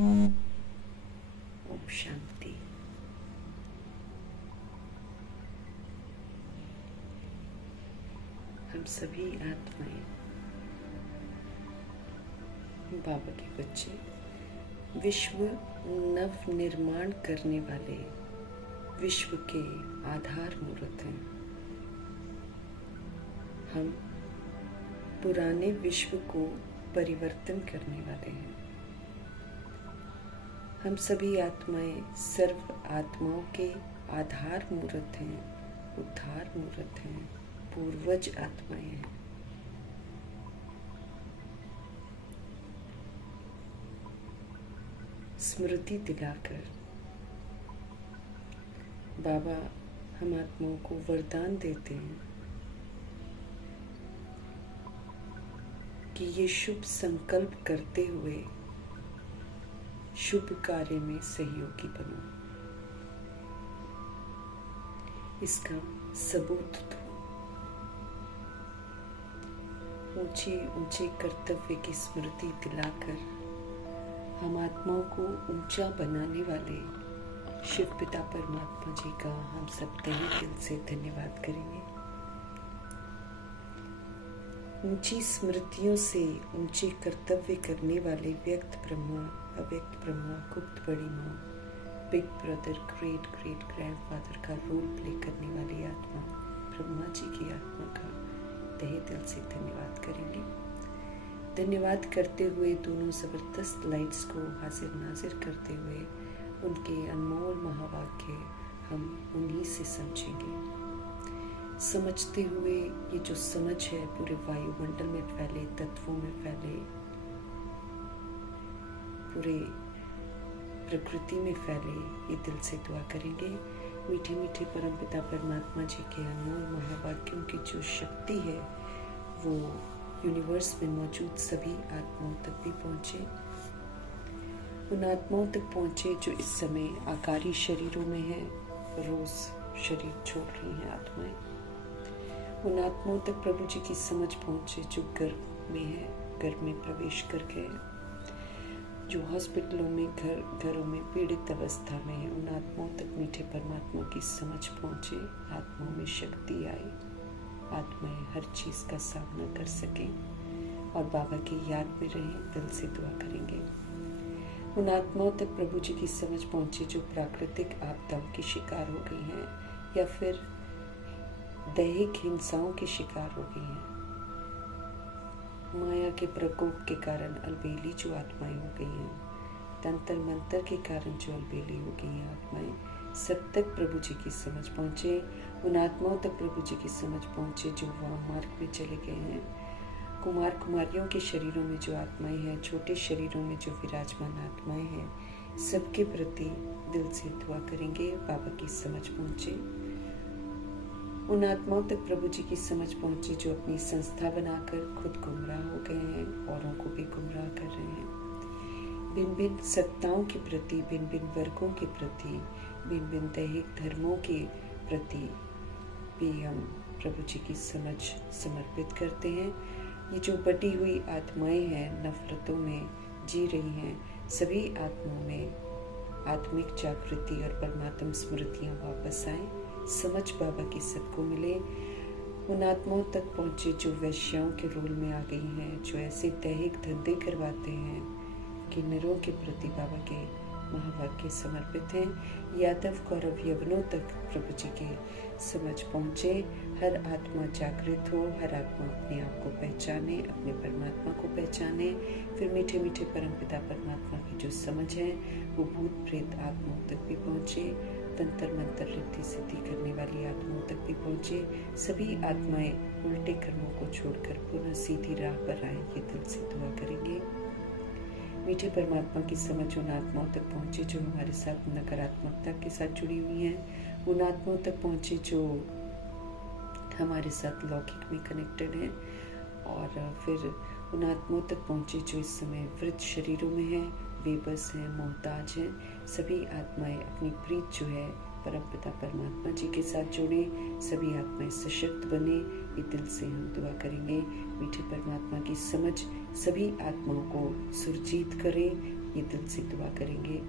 ओम शांति। हम सभी आत्माएं बाबा के बच्चे विश्व नव निर्माण करने वाले विश्व के आधार मूर्त हैं। हम पुराने विश्व को परिवर्तन करने वाले हैं। हम सभी आत्माएं सर्व आत्माओं के आधार मूर्त हैं, उद्धार मूर्त हैं, पूर्वज आत्माएं हैं। स्मृति दिलाकर बाबा हम आत्माओं को वरदान देते हैं कि ये शुभ संकल्प करते हुए शुभ कार्य में सहयोगी बनो। इसका सबूत दो। ऊंचे ऊंचे कर्तव्य की स्मृति दिलाकर हम आत्माओं को ऊंचा बनाने वाले शिव पिता परमात्मा जी का हम सब तहे दिल से धन्यवाद करेंगे। ऊंची स्मृतियों से ऊंचे कर्तव्य करने वाले व्यक्त ब्रह्मा, अव्यक्त ब्रह्मा, गुप्त बड़ी माँ, big brother, great great grandfather का रोल प्ले करने वाली आत्मा ब्रह्मा जी की आत्मा का तहे दिल से धन्यवाद करेंगे। धन्यवाद करते हुए दोनों जबरदस्त लाइट्स को हाजिर नाजिर करते हुए उनके अनमोल महावाक्य हम उन्हीं से समझेंगे। समझते हुए ये जो समझ है पूरे वायुमंडल में फैले, तत्वों में फैले, पूरे प्रकृति में फैले, ये दिल से दुआ करेंगे। मीठे मीठे परमपिता परमात्मा जी के अनमोल महावाक्यों की जो शक्ति है वो यूनिवर्स में मौजूद सभी आत्माओं तक भी पहुँचे। उन आत्माओं तक पहुँचे जो इस समय आकारी शरीरों में हैं, रोज शरीर छोड़ रही हैं आत्माएं। उन आत्माओं तक प्रभु जी की समझ पहुँचे जो गर्भ में है, गर्भ में प्रवेश कर गए, जो हॉस्पिटलों में, घरों में पीड़ित अवस्था में है। उन आत्माओं तक मीठे परमात्मा की समझ पहुँचे, आत्माओं में शक्ति आए, आत्माएं हर चीज़ का सामना कर सकें और बाबा की याद में रहें। दिल से दुआ करेंगे। उन आत्माओं तक प्रभु जी की समझ पहुँचे जो प्राकृतिक आपदाओं की शिकार हो गई हैं या फिर दैहिक हिंसाओं के शिकार हो गई हैं। माया के प्रकोप के कारण अलबेली जो आत्माएं हो गई हैं, तंत्र मंत्र के कारण जो अलबेली हो गई हैं आत्माएं, सब तक प्रभु जी की समझ पहुँचे। उन आत्माओं तक प्रभु जी की समझ पहुँचे जो वाम मार्ग में चले गए हैं। कुमार कुमारियों के शरीरों में जो आत्माएं हैं, छोटे शरीरों में जो विराजमान आत्माएं हैं, सबके प्रति दिल से दुआ करेंगे बाबा की समझ पहुँचे। उन आत्माओं तक प्रभु जी की समझ पहुँचे जो अपनी संस्था बनाकर खुद गुमराह हो गए हैं, औरों को भी गुमराह कर रहे हैं। भिन्न भिन्न सत्ताओं के प्रति, भिन्न भिन्न वर्गों के प्रति, भिन्न भिन्न दैहिक धर्मों के प्रति भी हम प्रभु जी की समझ समर्पित करते हैं। ये जो बटी हुई आत्माएं हैं, नफरतों में जी रही हैं, सभी आत्माओं में आत्मिक जागृति और परमात्म स्मृतियाँ वापस आएं, समझ बाबा की सबको मिले। उन आत्माओं तक पहुँचे जो वैश्याओं के रोल में आ गई हैं, जो ऐसे दैहिक धंधे करवाते हैं कि निरों के प्रति बाबा के महावाक्य समर्पित हैं। यादव कौरव यवनों तक प्रभु जी के समझ पहुँचे। हर आत्मा जागृत हो, हर आत्मा अपने आप को पहचाने, अपने परमात्मा को पहचाने। फिर मीठे मीठे परमपिता परमात्मा की जो समझ है वो भूत प्रेत आत्माओं तक भी पहुँचे। तंत्र मंत्र रिद्धि सिद्धि करने वाली आत्माओं तक भी पहुँचे। सभी आत्माएं उल्टे कर्मों को छोड़कर पुनः सीधी राह पर आए, ये दिल से दुआ करेंगे। मीठे परमात्मा की समझ उन आत्माओं तक पहुँचे जो हमारे साथ नकारात्मकता के साथ जुड़ी हुई हैं। उन आत्माओं तक पहुँचे जो हमारे साथ लौकिक में कनेक्टेड हैं। और फिर उन आत्माओं तक पहुँचे जो इस समय वृद्ध शरीरों में हैं, बेबस हैं, मोहताज हैं। सभी आत्माएं अपनी प्रीत जो है परमपिता परमात्मा जी के साथ जोड़े, सभी आत्माएं सशक्त बने, ये दिल से हम दुआ करेंगे। मीठे परमात्मा की समझ सभी आत्माओं को सुरजीत करे, ये दिल से दुआ करेंगे।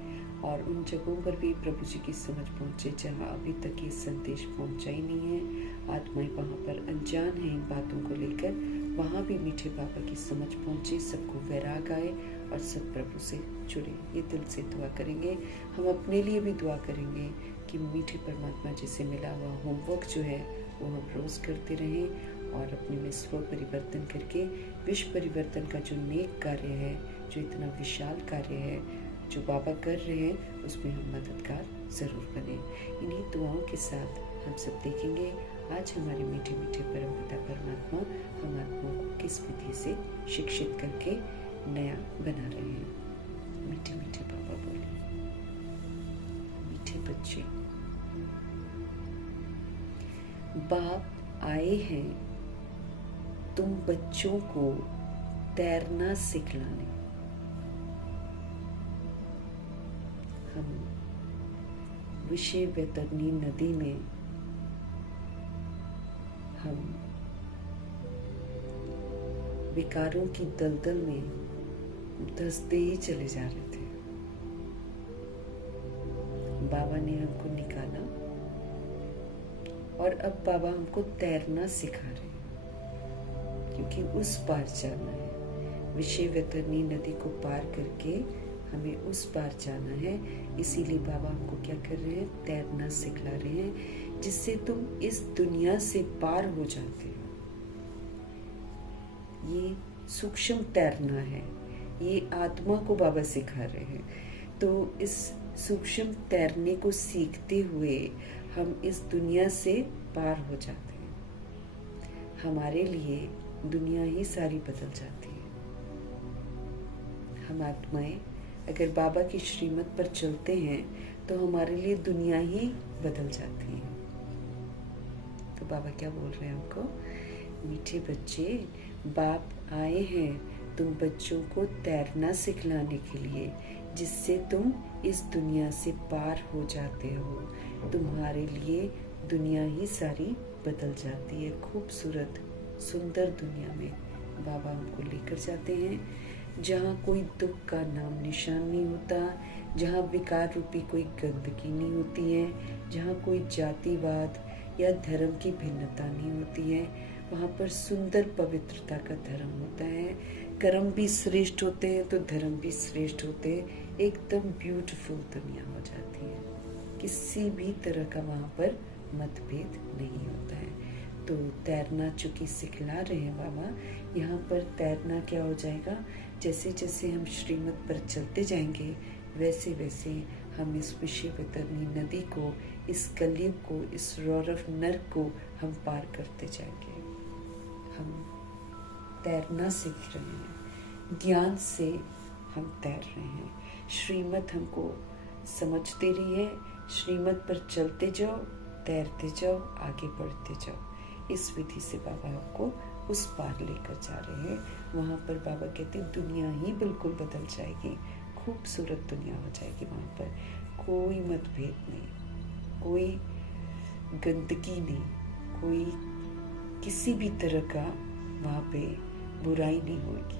और उन जगहों पर भी प्रभु जी की समझ पहुँचे जहाँ अभी तक ये संदेश पहुँचा ही नहीं है, आत्माएं वहाँ पर अनजान हैं इन बातों को लेकर, वहाँ भी मीठे बाबा की समझ पहुँचे, सबको वैराग आए और सब प्रभु से जुड़े। ये दिल से दुआ करेंगे। हम अपने लिए भी दुआ करेंगे कि मीठे परमात्मा जी से मिला हुआ होमवर्क जो है वो हम रोज़ करते रहें और अपने में स्व परिवर्तन करके विश्व परिवर्तन का जो नेक कार्य है, जो इतना विशाल कार्य है जो बाबा कर रहे हैं, उसमें हम मददगार ज़रूर बने। इन्हीं दुआओं के साथ हम सब देखेंगे आज हमारे मीठे मीठे परमपिता परमात्मा हम आत्माओं को किस विधि से शिक्षित करके नया बना रहे हैं। मीठे मीठे बाबा बोले, मीठे बच्चे, बाप आए हैं तुम बच्चों को तैरना सिखलाने। हम विषय वैतरणी नदी में हम विकारों की दलदल में धंसते ही चले जा रहे थे। बाबा ने हमको निकाला और अब बाबा हमको तैरना सिखा रहे हैं, क्योंकि उस पार जाना है। विषय वैतरणी नदी को पार करके हमें उस पार जाना है। इसीलिए बाबा हमको क्या कर रहे हैं, तैरना सिखला रहे हैं, जिससे तुम इस दुनिया से पार हो जाते हो। ये सूक्ष्म तैरना है, ये आत्मा को बाबा सिखा रहे हैं। तो इस सूक्ष्म तैरने को सीखते हुए हम इस दुनिया से पार हो जाते हैं। हमारे लिए दुनिया ही सारी बदल जाती है। हम आत्माएं अगर बाबा की श्रीमत पर चलते हैं तो हमारे लिए दुनिया ही बदल जाती है। तो बाबा क्या बोल रहे हैं हमको, मीठे बच्चे, बाप आए हैं तुम बच्चों को तैरना सिखलाने के लिए, जिससे तुम इस दुनिया से पार हो जाते हो। तुम्हारे लिए दुनिया ही सारी बदल जाती है। खूबसूरत सुंदर दुनिया में बाबा हमको लेकर जाते हैं, जहाँ कोई दुख का नाम निशान नहीं होता, जहाँ विकार रूपी कोई गंदगी नहीं होती है, जहाँ कोई जातिवाद या धर्म की भिन्नता नहीं होती है। वहाँ पर सुंदर पवित्रता का धर्म होता है। कर्म भी श्रेष्ठ होते हैं तो धर्म भी श्रेष्ठ होते हैं। एकदम ब्यूटीफुल दुनिया हो जाती है। किसी भी तरह का वहाँ पर मतभेद नहीं होता है। तो तैरना चूंकि सिखला रहे हैं बाबा, यहाँ पर तैरना क्या हो जाएगा, जैसे जैसे हम श्रीमत पर चलते जाएंगे वैसे वैसे हम इस विषय वैतरणी नदी को, इस कलयुग को, इस रौरव नर्क को हम पार करते जाएंगे। हम तैरना सीख रहे हैं, ज्ञान से हम तैर रहे हैं। श्रीमत हमको समझ दे रही है, श्रीमत पर चलते जाओ, तैरते जाओ, आगे बढ़ते जाओ। इस विधि से बाबा आपको उस पार लेकर जा रहे हैं। वहाँ पर बाबा कहते हैं दुनिया ही बिल्कुल बदल जाएगी, खूबसूरत दुनिया हो जाएगी। वहाँ पर कोई मतभेद नहीं, कोई गंदगी नहीं, कोई किसी भी तरह का वहाँ पे बुराई नहीं होगी।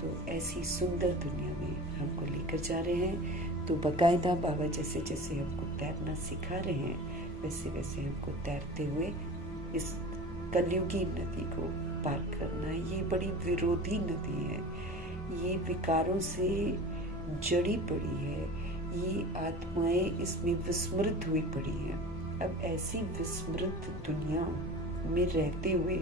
तो ऐसी सुंदर दुनिया में हमको लेकर जा रहे हैं। तो बाकायदा बाबा जैसे जैसे हमको तैरना सिखा रहे हैं वैसे वैसे हमको तैरते हुए इस कलयुगी नदी को पार करना है। ये बड़ी विरोधी नदी है, ये विकारों से जड़ी पड़ी है, ये आत्माएं इसमें विस्मृत हुई पड़ी हैं। अब ऐसी विस्मृत दुनिया में रहते हुए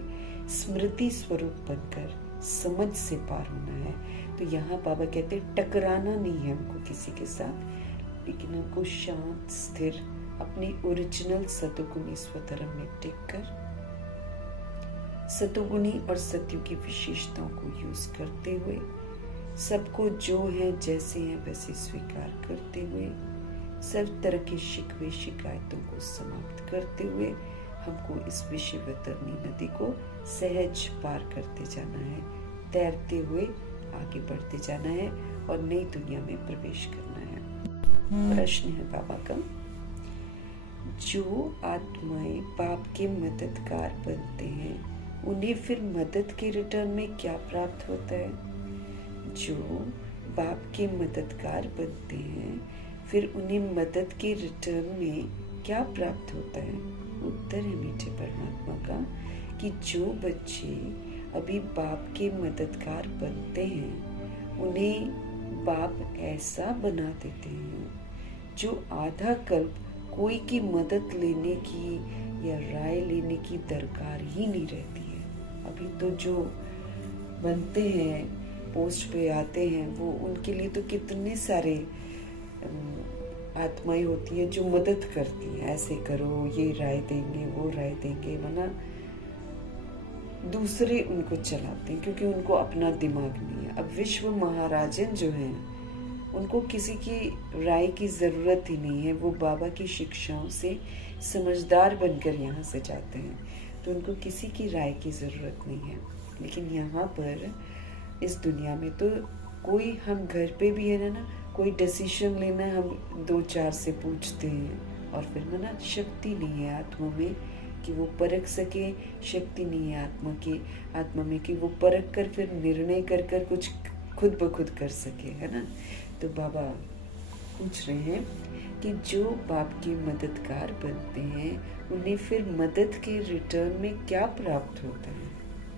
स्मृति स्वरूप बनकर समझ से पार होना है। तो यहाँ बाबा कहते हैं टकराना नहीं है हमको किसी के साथ, लेकिन हमको शांत स्थिर अपने ओरिजिनल सतोगुणी स्वधर्म में टिक कर सतोगुणी और सत्युग की विशेषताओं को यूज करते हुए, सबको जो है जैसे है वैसे स्वीकार करते हुए, सब तरह के शिकवे शिकायतों को समाप्त करते हुए हमको इस विषय वैतरणी नदी को सहज पार करते जाना है, तैरते हुए आगे बढ़ते जाना है और नई दुनिया में प्रवेश करना है। प्रश्न है बाबा का, जो आत्माएं पाप के मददगार बनते हैं उन्हें फिर मदद के रिटर्न में क्या प्राप्त होता है? जो बाप के मददगार बनते हैं, फिर उन्हें मदद के रिटर्न में क्या प्राप्त होता है? उत्तर है मीठे परमात्मा का कि जो बच्चे अभी बाप के मददगार बनते हैं, उन्हें बाप ऐसा बना देते हैं जो आधा कल्प कोई की मदद लेने की या राय लेने की दरकार ही नहीं रहती है। अभी तो जो बनते हैं, पोस्ट पे आते हैं, वो उनके लिए तो कितने सारे आत्माएं होती हैं जो मदद करती हैं, ऐसे करो, ये राय देंगे, वो राय देंगे, वरना दूसरे उनको चलाते हैं क्योंकि उनको अपना दिमाग नहीं है। अब विश्व महाराजन जो हैं, उनको किसी की राय की ज़रूरत ही नहीं है। वो बाबा की शिक्षाओं से समझदार बनकर यहाँ से जाते हैं, तो उनको किसी की राय की ज़रूरत नहीं है। लेकिन यहाँ पर इस दुनिया में तो कोई, हम घर पे भी है ना, कोई डिसीजन लेना हम 2-4 से पूछते हैं, और फिर ना शक्ति नहीं है आत्मा में कि वो परख सके, शक्ति नहीं है आत्मा में कि वो परख कर फिर निर्णय कर कर कुछ खुद ब खुद कर सके, है ना। तो बाबा पूछ रहे हैं कि जो बाप के मददगार बनते हैं, उन्हें फिर मदद के रिटर्न में क्या प्राप्त होता है?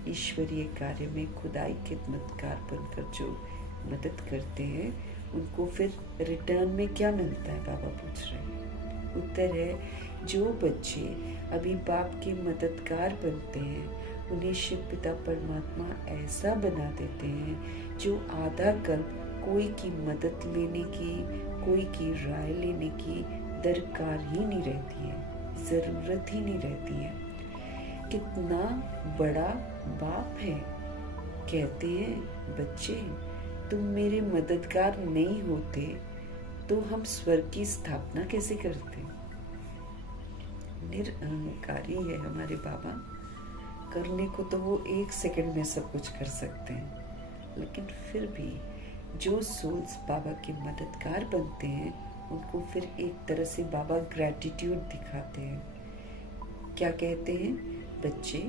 ईश्वरीय कार्य में खुदाई खिदमतकार बनकर जो मदद करते हैं, उनको फिर रिटर्न में क्या मिलता है? बाबा पूछ रहे हैं। उत्तर है जो बच्चे अभी बाप के मददगार बनते हैं, उन्हें शिव पिता परमात्मा ऐसा बना देते हैं जो आधा कल्प कोई की मदद लेने की, कोई की राय लेने की दरकार ही नहीं रहती है, ज़रूरत ही नहीं रहती है। कितना बड़ा बाप है। कहते हैं बच्चे, तुम मेरे मददगार नहीं होते तो हम स्वर्ग की स्थापना कैसे करते? निरअहंकारी है हमारे बाबा। करने को तो वो 1 सेकंड में सब कुछ कर सकते हैं, लेकिन फिर भी जो सोल्स बाबा के मददगार बनते हैं, उनको फिर एक तरह से बाबा ग्रैटिट्यूड दिखाते हैं। क्या कहते हैं? बच्चे,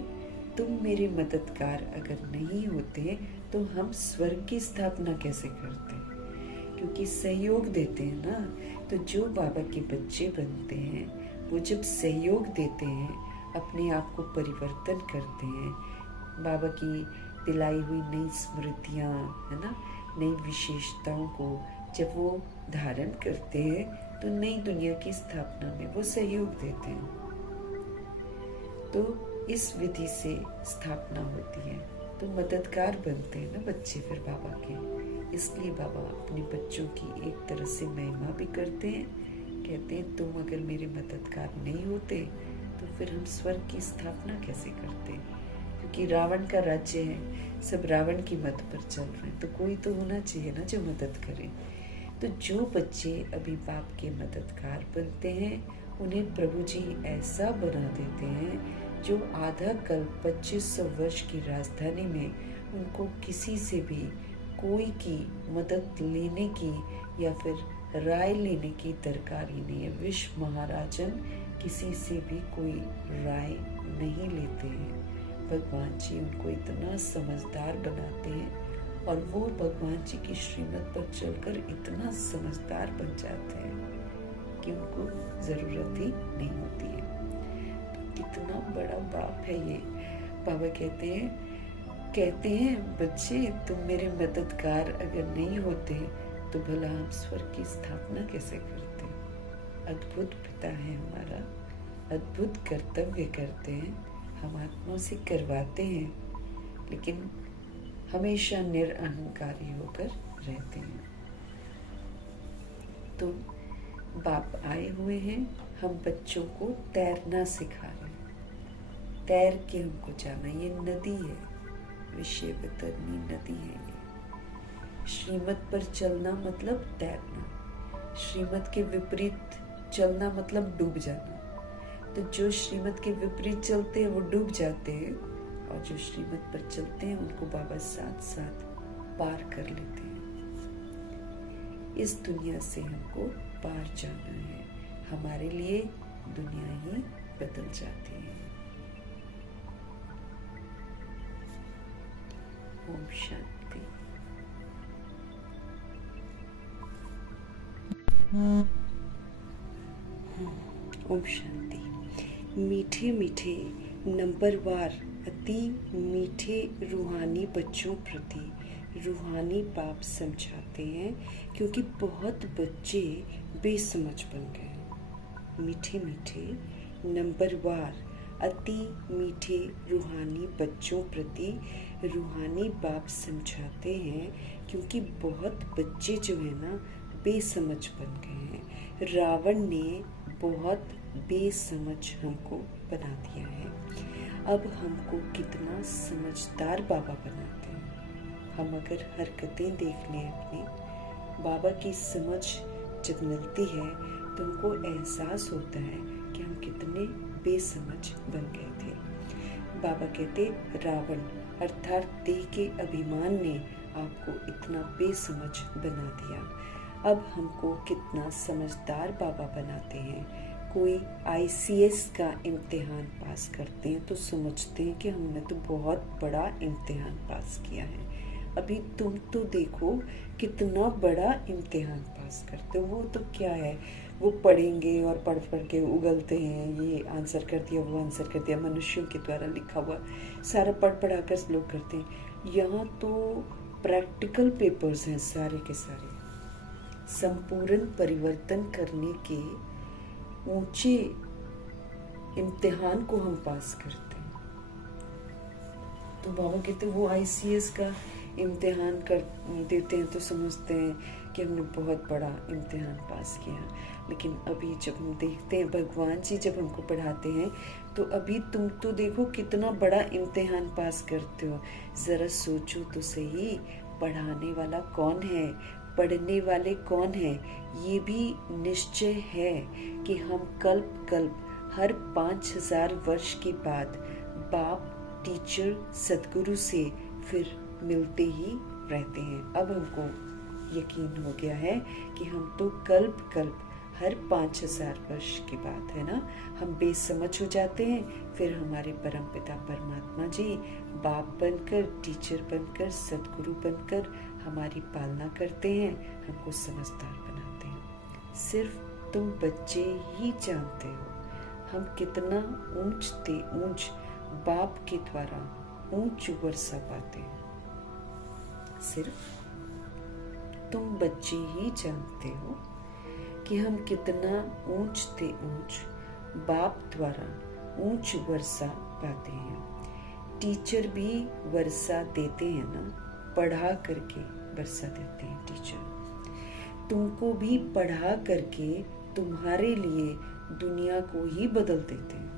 तुम मेरे मददगार अगर नहीं होते तो हम स्वर्ग की स्थापना कैसे करते? क्योंकि सहयोग देते हैं ना। तो जो बाबा के बच्चे बनते हैं, वो जब सहयोग देते हैं, अपने आप को परिवर्तन करते हैं, बाबा की दिलाई हुई नई स्मृतियाँ, है ना, नई विशेषताओं को जब वो धारण करते हैं, तो नई दुनिया की स्थापना में वो सहयोग देते हैं। तो इस विधि से स्थापना होती है, तो मददगार बनते हैं ना बच्चे फिर बाबा के। इसलिए बाबा अपने बच्चों की एक तरह से महिमा भी करते हैं। कहते हैं तुम अगर मेरे मददगार नहीं होते तो फिर हम स्वर्ग की स्थापना कैसे करते? क्योंकि रावण का राज्य है, सब रावण की मत पर चल रहे हैं, तो कोई तो होना चाहिए ना जो मदद करे। तो जो बच्चे अभी बाप के मददगार बनते हैं, उन्हें प्रभु जी ऐसा बना देते हैं जो आधा कल्प 2500 वर्ष की राजधानी में उनको किसी से भी कोई की मदद लेने की या फिर राय लेने की दरकार ही नहीं है। विश्व महाराजन किसी से भी कोई राय नहीं लेते हैं। भगवान जी उनको इतना समझदार बनाते हैं और वो भगवान जी की श्रीमत पर चलकर इतना समझदार बन जाते हैं कि उनको ज़रूरत ही नहीं होती है। कितना बड़ा बाप है ये। बाबा कहते हैं बच्चे, तुम मेरे मददगार अगर नहीं होते तो भला हम स्वर्ग की स्थापना कैसे करते? अद्भुत पिता है हमारा, अद्भुत कर्तव्य करते हैं, हम आत्माओं से करवाते हैं, लेकिन हमेशा निरअहंकारी होकर रहते हैं। तो बाप आए हुए हैं, हम बच्चों को तैरना सिखा रहे हैं। तैर के हमको जाना, ये नदी है, विषय वितरणी नदी है ये। श्रीमत पर चलना मतलब तैरना, श्रीमत के विपरीत चलना मतलब डूब जाना। तो जो श्रीमत के विपरीत चलते हैं वो डूब जाते हैं, और जो श्रीमत पर चलते हैं उनको बाबा साथ साथ पार कर लेते हैं। इस दुनिया से हमको पार जाना है, हमारे लिए दुनिया ही बदल जाती है। ओम शांति। ओम शांति। मीठे मीठे नंबरवार अति मीठे रूहानी बच्चों प्रति रूहानी बाप समझाते हैं, क्योंकि बहुत बच्चे बेसमझ बन गए। मीठे मीठे नंबरवार अति मीठे रूहानी बच्चों प्रति रूहानी बाप समझाते हैं, क्योंकि बहुत बच्चे जो है ना बेसमझ बन गए हैं। रावण ने बहुत बेसमझ हमको बना दिया है। अब हमको कितना समझदार बाबा बनाते हैं। हम अगर हरकतें देख लें अपनी, बाबा की समझ जब मिलती है तो हमको एहसास होता है कि हम कितने बेसमझ बन गए थे। बाबा कहते रावण अर्थात देह के अभिमान ने आपको इतना बेसमझ बना दिया। अब हमको कितना समझदार बाबा बनाते हैं। कोई ICS का इम्तिहान पास करते हैं तो समझते हैं कि हमने तो बहुत बड़ा इम्तिहान पास किया है। अभी तुम तो देखो कितना बड़ा इम्तिहान पास करते हो। वो तो क्या है, वो पढ़ेंगे और पढ़ पढ़ के उगलते हैं, ये आंसर कर दिया, वो आंसर कर दिया, मनुष्यों के द्वारा लिखा हुआ सारा पढ़ पढ़ा कर लोग करते हैं। यहाँ तो प्रैक्टिकल पेपर्स हैं सारे के सारे। संपूर्ण परिवर्तन करने के ऊंचे इम्तिहान को हम पास करते हैं। तो बाबा कहते वो ICS का इम्तिहान कर देते हैं तो समझते हैं कि हमने बहुत बड़ा इम्तिहान पास किया। लेकिन अभी जब हम देखते हैं भगवान जी जब हमको पढ़ाते हैं तो अभी तुम तो देखो कितना बड़ा इम्तिहान पास करते हो। ज़रा सोचो तो सही, पढ़ाने वाला कौन है, पढ़ने वाले कौन है। ये भी निश्चय है कि हम कल्प कल्प हर 5000 वर्ष के बाद बाप टीचर सदगुरु से फिर मिलते ही रहते हैं। अब हमको यकीन हो गया है कि हम तो कल्प कल्प हर 5000 वर्ष की बात है ना, हम बेसमझ हो जाते हैं। फिर हमारे परम पिता परमात्मा जी बाप बनकर, टीचर बनकर, सदगुरु बनकर हमारी पालना करते हैं, हमको समझदार बनाते हैं। सिर्फ तुम बच्चे ही जानते हो हम कितना ऊंच ते ऊंच बाप के द्वारा ऊंच वर्षा पाते हैं। सिर्फ तुम बच्चे ही जानते हो कि हम कितना ऊंच ते ऊंच बाप द्वारा ऊंच वर्षा पाते हैं। टीचर भी वर्षा देते हैं ना, पढ़ा करके वर्षा देते हैं टीचर। तुमको भी पढ़ा करके तुम्हारे लिए दुनिया को ही बदल देते हैं।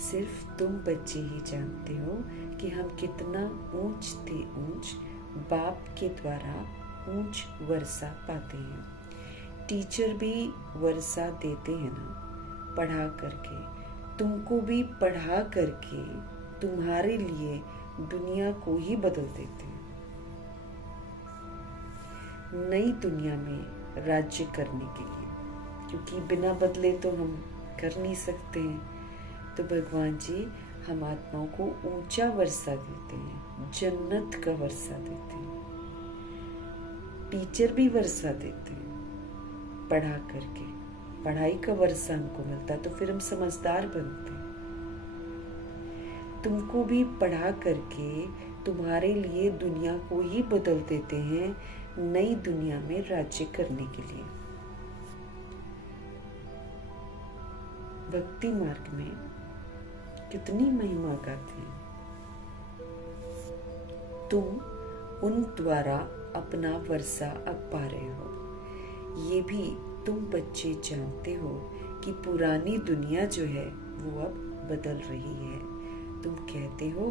सिर्फ तुम बच्चे ही जानते हो कि हम कितना ऊंच ते ऊंच बाप के द्वारा ऊंच वर्षा पाते हैं। टीचर भी वर्षा देते हैं ना, पढ़ा करके। तुमको भी पढ़ा करके तुम्हारे लिए दुनिया को ही बदल देते हैं। नई दुनिया में राज्य करने के लिए, क्योंकि बिना बदले तो हम कर नहीं सकते हैं। तो भगवान जी हम आत्माओं को ऊंचा वर्षा देते हैं, जन्नत का वर्षा देते हैं। टीचर भी वर्षा देते हैं पढ़ा करके। पढ़ाई का वर्षा हमको मिलता है तो फिर हम समझदार बनते हैं। तुमको भी पढ़ा करके तुम्हारे लिए दुनिया को ही बदल देते हैं, नई दुनिया में राज्य करने के लिए। भक्ति मार्ग में कितनी महिमा गाते हैं। तुम उन द्वारा अपना वर्षा अब पा रहे हो। ये भी तुम बच्चे जानते हो कि पुरानी दुनिया जो है वो अब बदल रही है। तुम कहते हो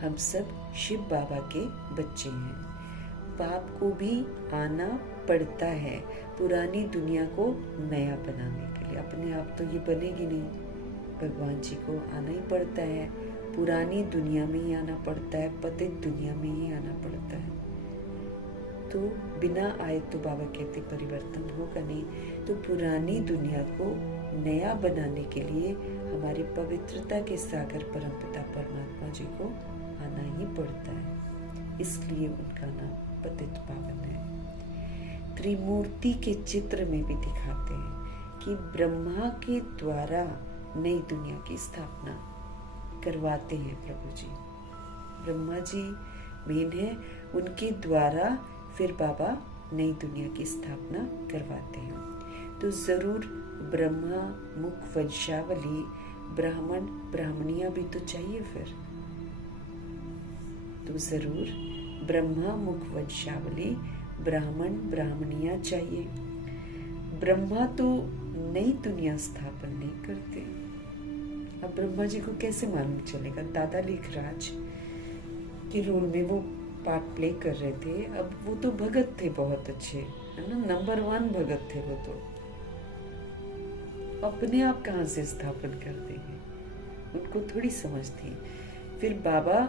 हम सब शिव बाबा के बच्चे हैं। बाप को भी आना पड़ता है पुरानी दुनिया को नया बनाने के लिए। अपने आप तो ये बनेगी नहीं, भगवान जी को आना ही पड़ता है। पुरानी दुनिया में ही आना पड़ता है, पतित दुनिया में ही आना पड़ता है। तो बिना आए तो बाबा कहते परिवर्तन होगा नहीं। तो पुरानी दुनिया को नया बनाने के लिए हमारी पवित्रता के सागर परमपिता परमात्मा जी को आना ही पड़ता है। इसलिए उनका नाम पतित पावन है। त्रिमूर्ति के चित्र में भी दिखाते हैं कि ब्रह्मा के द्वारा नई दुनिया की स्थापना करवाते हैं प्रभु जी। ब्रह्मा जी मेन है, उनके द्वारा फिर बाबा नई दुनिया की स्थापना करवाते हैं। तो जरूर ब्रह्मा मुख वंशावली, ब्राह्मण ब्राह्मणियां भी तो चाहिए फिर। तो जरूर ब्रह्मा मुख वंशावली, ब्राह्मण ब्राह्मणियां चाहिए। ब्रह्मा तो नई दुनिया स्थापन नहीं करते। अब ब्रह्मा जी को कैसे मालूम चलेगा? दादा लेखराज के रोल में वो पार्ट प्ले कर रहे थे। अब वो तो भगत थे, बहुत अच्छे, है ना, नंबर 1 भगत थे वो तो। अपने आप कहाँ से स्थापन कर देंगे? उनको थोड़ी समझ थी। फिर बाबा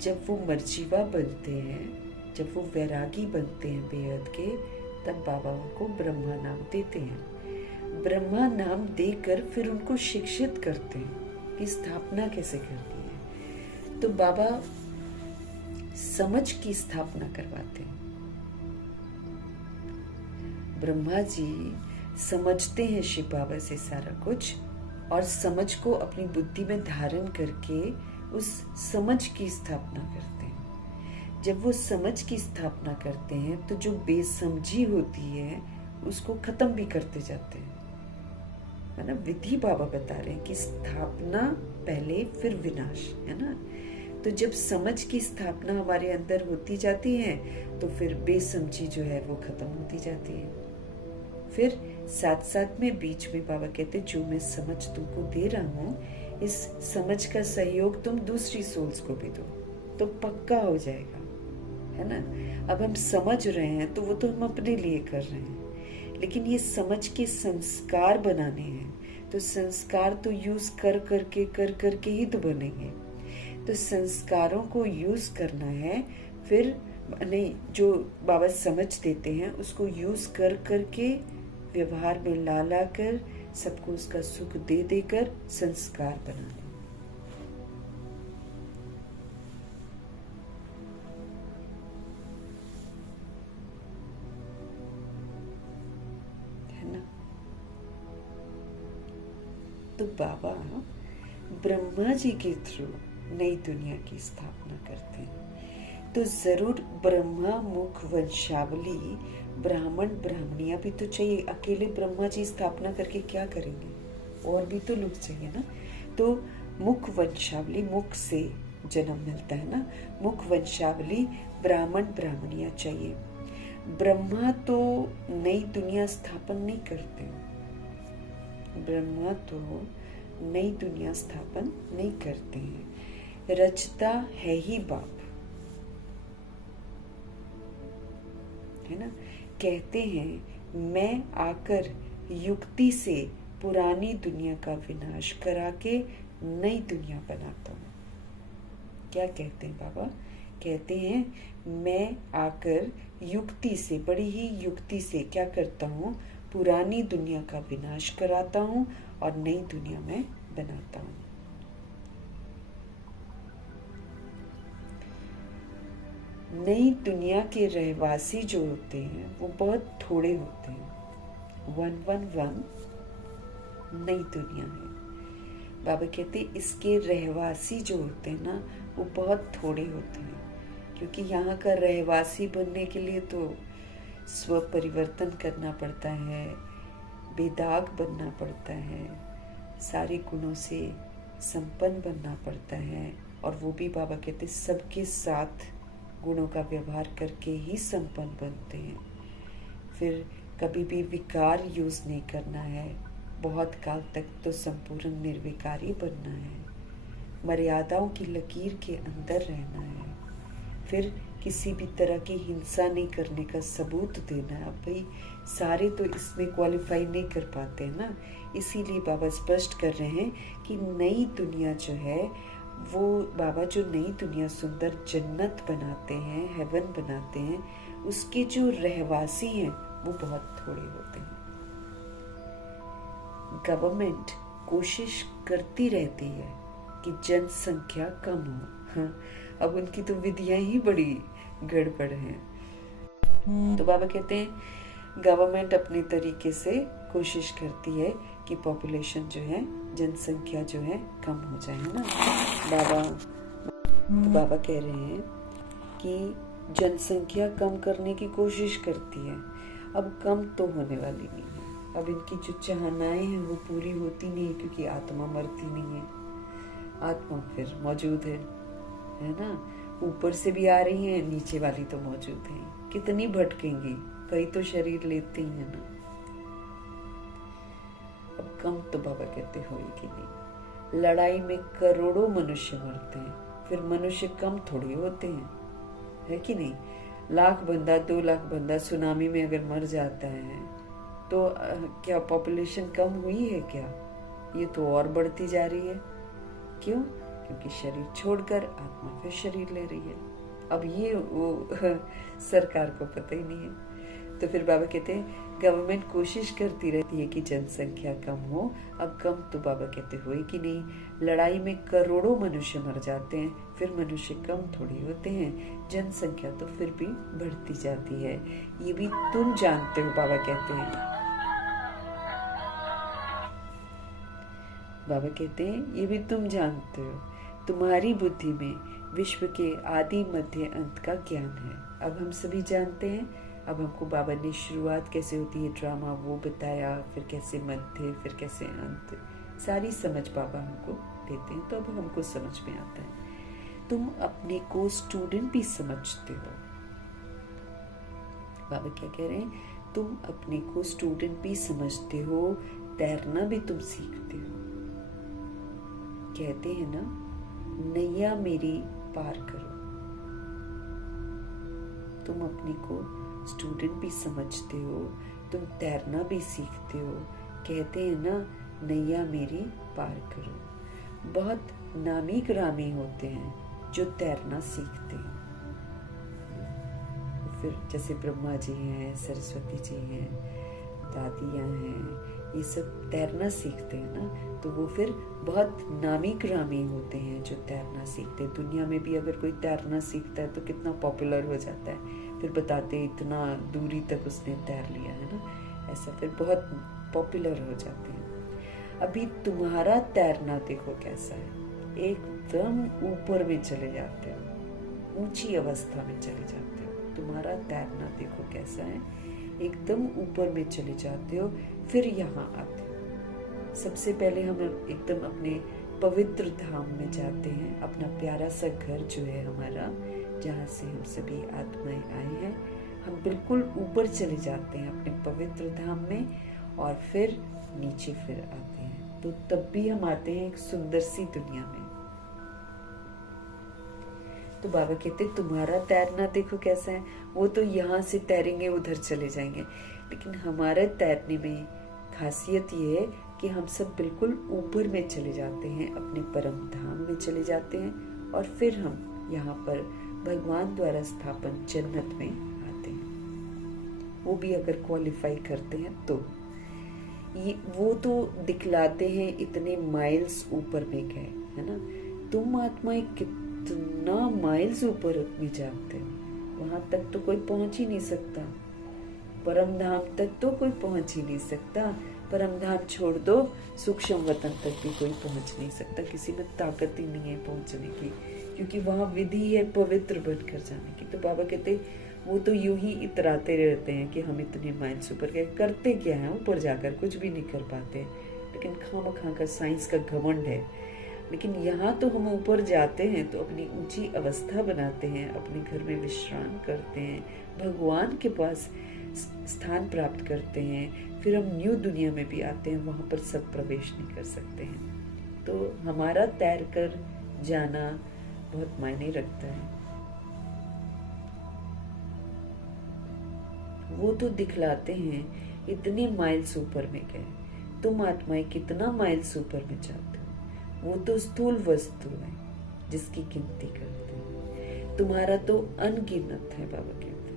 जब वो मर्जीवा बनते हैं, जब वो वैरागी बनते हैं बेहद के, तब बाबा उनको ब्रह्मा नाम देते हैं। ब्रह्मा नाम देकर फिर उनको शिक्षित करते हैं कि स्थापना कैसे करनी है। तो बाबा समझ की स्थापना करवाते हैं। ब्रह्मा जी समझते हैं शिव बाबा से सारा कुछ, और समझ को अपनी बुद्धि में धारण करके उस समझ की स्थापना करते हैं। जब वो समझ की स्थापना करते हैं तो जो बेसमझी होती है उसको खत्म भी करते जाते हैं, है ना। विधि बाबा बता रहे हैं कि स्थापना पहले फिर विनाश, है ना। तो जब समझ की स्थापना हमारे अंदर होती जाती है तो फिर बेसमझी जो है वो खत्म होती जाती है। फिर साथ साथ में बीच में बाबा कहते जो मैं समझ तुमको दे रहा हूँ, इस समझ का सहयोग तुम दूसरी सोल्स को भी दो तो पक्का हो जाएगा, है ना। अब हम समझ रहे हैं तो वो तो हम अपने लिए कर रहे हैं, लेकिन ये समझ के संस्कार बनाने हैं। तो संस्कार तो यूज कर करके ही तो बनेंगे। तो संस्कारों को यूज करना है, फिर नहीं जो बाबा समझ देते हैं उसको यूज कर करके व्यवहार में ला कर सबको उसका सुख दे देकर संस्कार बनाने। है ना। तो बाबा ब्रह्मा जी के थ्रू नई दुनिया की स्थापना करते हैं। तो जरूर ब्रह्मा मुख वंशावली, ब्राह्मण ब्राह्मणियां भी तो चाहिए। अकेले ब्रह्मा जी स्थापना करके क्या करेंगे? और भी तो लोग चाहिए ना। तो मुख वंशावली, मुख से जन्म मिलता है ना, मुख वंशावली ब्राह्मण ब्राह्मणियां चाहिए। ब्रह्मा तो नई दुनिया स्थापन नहीं करते। ब्रह्मा तो नई दुनिया स्थापन नहीं करते हैं। रचता है ही बाप, है ना। कहते हैं मैं आकर युक्ति से पुरानी दुनिया का विनाश करा के नई दुनिया बनाता हूँ। क्या कहते हैं बाबा? कहते हैं मैं आकर युक्ति से, बड़ी ही युक्ति से क्या करता हूँ? पुरानी दुनिया का विनाश कराता हूँ और नई दुनिया में बनाता हूँ। नई दुनिया के रहवासी जो होते हैं वो बहुत थोड़े होते हैं। 111 नई दुनिया है। बाबा कहते इसके रहवासी जो होते हैं ना वो बहुत थोड़े होते हैं, क्योंकि यहाँ का रहवासी बनने के लिए तो स्व परिवर्तन करना पड़ता है, बेदाग बनना पड़ता है, सारे गुणों से संपन्न बनना पड़ता है। और वो भी बाबा कहते सबके साथ गुणों का व्यवहार करके ही संपन्न बनते हैं। फिर कभी भी विकार यूज नहीं करना है, बहुत काल तक तो संपूर्ण निर्विकारी बनना है, मर्यादाओं की लकीर के अंदर रहना है। फिर किसी भी तरह की हिंसा नहीं करने का सबूत देना है। अब भाई सारे तो इसमें क्वालिफाई नहीं कर पाते हैं ना, इसीलिए बाबा स्पष्ट कर रहे हैं कि नई दुनिया जो है वो बाबा जो नई दुनिया सुंदर जन्नत बनाते हैं, हेवन बनाते हैं, उसके जो रहवासी हैं वो बहुत थोड़े होते हैं। गवर्नमेंट कोशिश करती रहती है कि जनसंख्या कम हो। हाँ, अब उनकी तो विधियां ही बड़ी गड़बड़ हैं। तो बाबा कहते हैं गवर्नमेंट अपने तरीके से कोशिश करती है कि पॉपुलेशन जो है, जनसंख्या जो है कम हो जाए, है ना बाबा। तो बाबा कह रहे हैं कि जनसंख्या कम करने की कोशिश करती है, अब कम तो होने वाली नहीं है। अब इनकी जो चाहनाएं हैं वो पूरी होती नहीं है, क्योंकि आत्मा मरती नहीं है, आत्मा फिर मौजूद है ना। ऊपर से भी आ रही है, नीचे वाली तो मौजूद है, कितनी भटकेंगी, कई तो शरीर लेते ही है ना। अब कम तो बाबा कहते होगी नहीं। लड़ाई में करोड़ों मनुष्य मरते हैं, फिर मनुष्य कम थोड़ी होते हैं, है कि नहीं। 1,00,000 बंदा 2,00,000 बंदा सुनामी में अगर मर जाता है तो क्या पॉपुलेशन कम हुई है क्या? ये तो और बढ़ती जा रही है। क्यों? क्योंकि शरीर छोड़कर आत्मा फिर शरीर ले रही है। अब ये वो सरकार को पता ही नहीं है। तो फिर बाबा कहते हैं गवर्नमेंट कोशिश करती रहती है कि जनसंख्या कम हो, अब कम तो बाबा कहते हुए कि नहीं। लड़ाई में करोड़ों मनुष्य मर जाते हैं, फिर मनुष्य कम थोड़ी होते हैं, जनसंख्या तो फिर भी बढ़ती जाती है। ये भी तुम जानते हो, बाबा कहते हैं। बाबा कहते हैं ये भी तुम जानते हो, तुम्हारी बुद्धि में विश्व के आदि मध्य अंत का ज्ञान है। अब हम सभी जानते हैं। अब हमको बाबा ने शुरुआत कैसे होती है ड्रामा वो बताया, फिर कैसे मध्य, फिर कैसे अंत, सारी समझ बाबा हमको देते हैं, तो अब हमको समझ में आता है। तुम अपने को स्टूडेंट भी समझते हो। बाबा क्या कह रहे हैं? तुम अपने को स्टूडेंट भी समझते हो, तैरना भी तुम सीखते हो। कहते हैं ना, नैया मेरी पार करो। तुम अपने को स्टूडेंट भी समझते हो, तुम तैरना भी सीखते हो। कहते हैं ना, नैया मेरी पार करो। बहुत नामी ग्रामी होते हैं जो तैरना सीखते हैं। फिर जैसे ब्रह्मा जी हैं, सरस्वती जी हैं, दादियाँ हैं, ये सब तैरना सीखते हैं ना, तो वो फिर बहुत नामी ग्रामी होते हैं जो तैरना सीखते हैं। दुनिया में भी अगर कोई तैरना सीखता है तो कितना पॉपुलर हो जाता है, फिर बताते इतना दूरी तक उसने तैर लिया है ना, ऐसा फिर बहुत पॉपुलर हो जाते हैं। अभी तुम्हारा तैरना देखो कैसा है, एकदम ऊपर में चले जाते हो, ऊंची अवस्था में चले जाते हो। तुम्हारा तैरना देखो कैसा है, एकदम ऊपर में चले जाते हो, फिर यहाँ आते हो। सबसे पहले हम एकदम अपने पवित्र धाम में जाते हैं, अपना प्यारा सा घर जो है हमारा, जहाँ से हम सभी आत्माएं आई हैं, हम बिल्कुल ऊपर चले जाते हैं अपने पवित्र धाम में, और फिर नीचे फिर आते हैं। तो तब भी हम आते हैं एक सुंदर सी दुनिया में। तो बाबा कहते तुम्हारा तैरना देखो कैसा है, वो तो यहाँ से तैरेंगे उधर चले जाएंगे, लेकिन हमारे तैरने में खासियत ये है कि हम सब बिल्कुल ऊपर में चले जाते हैं, अपने परम धाम में चले जाते हैं, और फिर हम यहाँ पर भगवान द्वारा स्थापन जन्नत में आते हैं। वो भी अगर क्वालिफाई करते हैं तो ये वो तो दिखलाते हैं इतने माइल्स ऊपर में गए, है ना। तुम आत्माएं कितना माइल्स ऊपर भी जाते हो, वहां तक तो कोई पहुंच ही नहीं सकता। परम धाम तक तो कोई पहुंच ही नहीं सकता। परम धाम छोड़ दो, सूक्ष्म वतन तक भी कोई पहुंच नहीं सकता। किसी में ताकत ही नहीं है पहुंचने की, क्योंकि वहां विधि है पवित्र बनकर जाने की। तो बाबा कहते वो तो यूं ही इतराते रहते हैं कि हम इतने माइल्स ऊपर गए, करते क्या है ऊपर जाकर, कुछ भी नहीं कर पाते, लेकिन खामखा का साइंस का घमंड है। लेकिन यहाँ तो हम ऊपर जाते हैं तो अपनी ऊंची अवस्था बनाते हैं, अपने घर में विश्राम करते हैं, भगवान के पास स्थान प्राप्त करते हैं, फिर हम न्यू दुनिया में भी आते हैं, वहां पर सब प्रवेश नहीं कर सकते हैं। तो हमारा तैर कर जाना बहुत मायने रखता है। वो तो दिखलाते हैं इतने माइल्स ऊपर में गए, तुम आत्माएं कितना माइल्स ऊपर में जाते हो। वो तो स्थूल वस्तु है जिसकी गिनती करते हैं, तुम्हारा तो अनगिनत है। बाबा कहते हैं